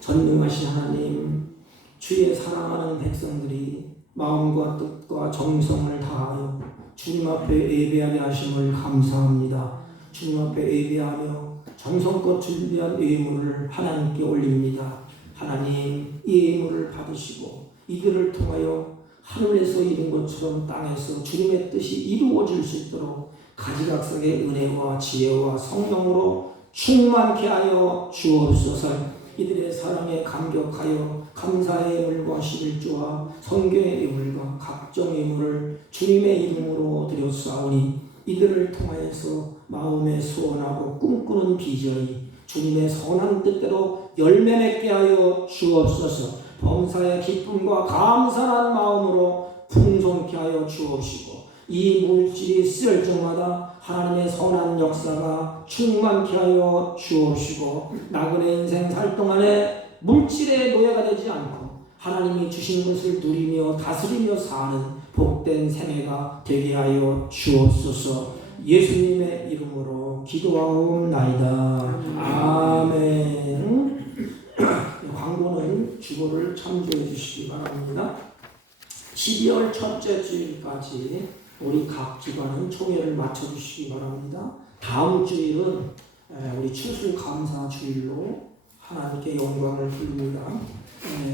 전능하신 하나님, 주의 사랑하는 백성들이 마음과 뜻과 정성을 다하여 주님 앞에 예배하게 하심을 감사합니다. 주님 앞에 예배하며 정성껏 준비한 예물을 하나님께 올립니다. 하나님, 이 예물을 받으시고 이들을 통하여 하늘에서 이룬 것처럼 땅에서 주님의 뜻이 이루어질 수 있도록 가지각색의 은혜와 지혜와 성령으로 충만케 하여 주옵소서. 이들의 사랑에 감격하여 감사의 예물과 11조와 성경의 예물과 각종 예물을 주님의 이름으로 드렸사오니 이들을 통하여서 마음에 소원하고 꿈꾸는 비전이 주님의 선한 뜻대로 열매 맺게 하여 주옵소서. 범사의 기쁨과 감사한 마음으로 풍성케 하여 주옵시고 이 물질이 쓰일 적마다 하나님의 선한 역사가 충만케 하여 주옵시고 나그네 인생 살 동안에 물질의 노예가 되지 않고 하나님이 주신 것을 누리며 다스리며 사는 복된 생애가 되게 하여 주옵소서. 예수님의 이름으로 기도하옵나이다. 아멘. 광고는 주보를 참조해 주시기 바랍니다. 12월 첫째 주일까지 우리 각 기관은 총회를 마쳐주시기 바랍니다. 다음 주일은 우리 추수감사 주일로 하나님께 영광을 돌립니다.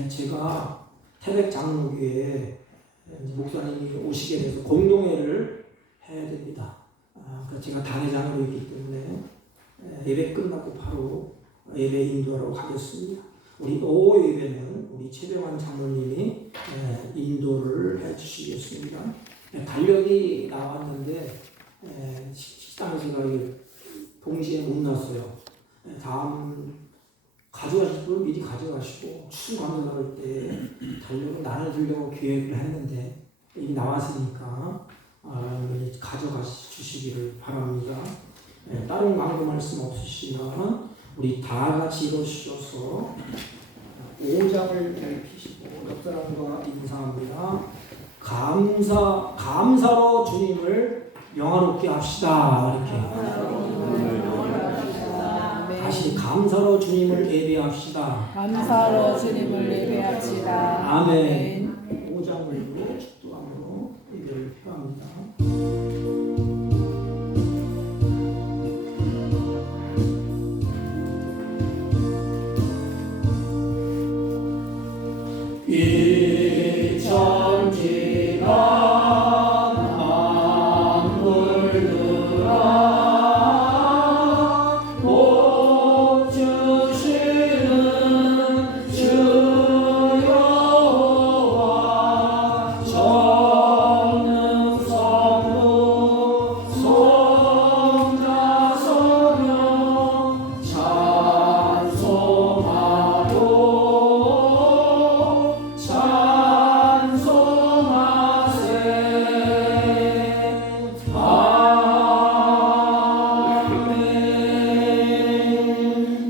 제가 태백 장로교회에 목사님이 오시게 돼서 공동회를 해야 됩니다. 그래서 제가 단회장으로 있기 때문에 예배 끝나고 바로 예배 인도하러 가겠습니다. 우리 오후 예배는 우리 최병환 장로님이 인도를 해주시겠습니다. 달력이 나왔는데 식당에서 제가 동시에 못 났어요. 다음 가져가실 분 미리 가져가시고 추수 감사할 때 달력을 나눠주려고 계획을 했는데 이미 나왔으니까 가져가 주시기를 바랍니다. 다른 광고 말씀 없으시면 우리 다 같이 일어서셔서 5장을 펼치시고 옆 사람과 인사합니다. 감사로 주님을 영화롭게 합시다. 이렇게 다시 감사로 주님을 예배합시다. 감사로 주님을 예배합시다. 아멘. 5장으로 축도함으로 예배를 표합니다.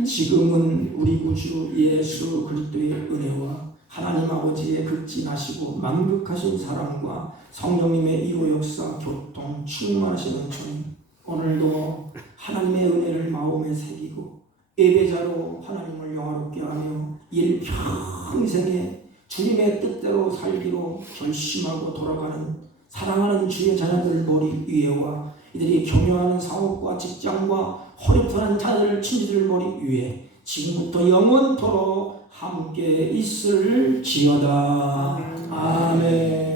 지금은 우리 구주 예수 그리스도의 은혜와 하나님 아버지의 극진하시고 만극하신 사랑과 성령님의 이로 역사 교통 충만하신 은총이 오늘도 하나님의 은혜를 마음에 새기고 예배자로 하나님을 영화롭게 하며 일평생에 주님의 뜻대로 살기로 결심하고 돌아가는 사랑하는 주의 자녀들 머리 위에와 이들이 경영하는 사업과 직장과 허리편한 자들 친지들 머리 위에 지금부터 영원토록 함께 있을지어다. 아멘.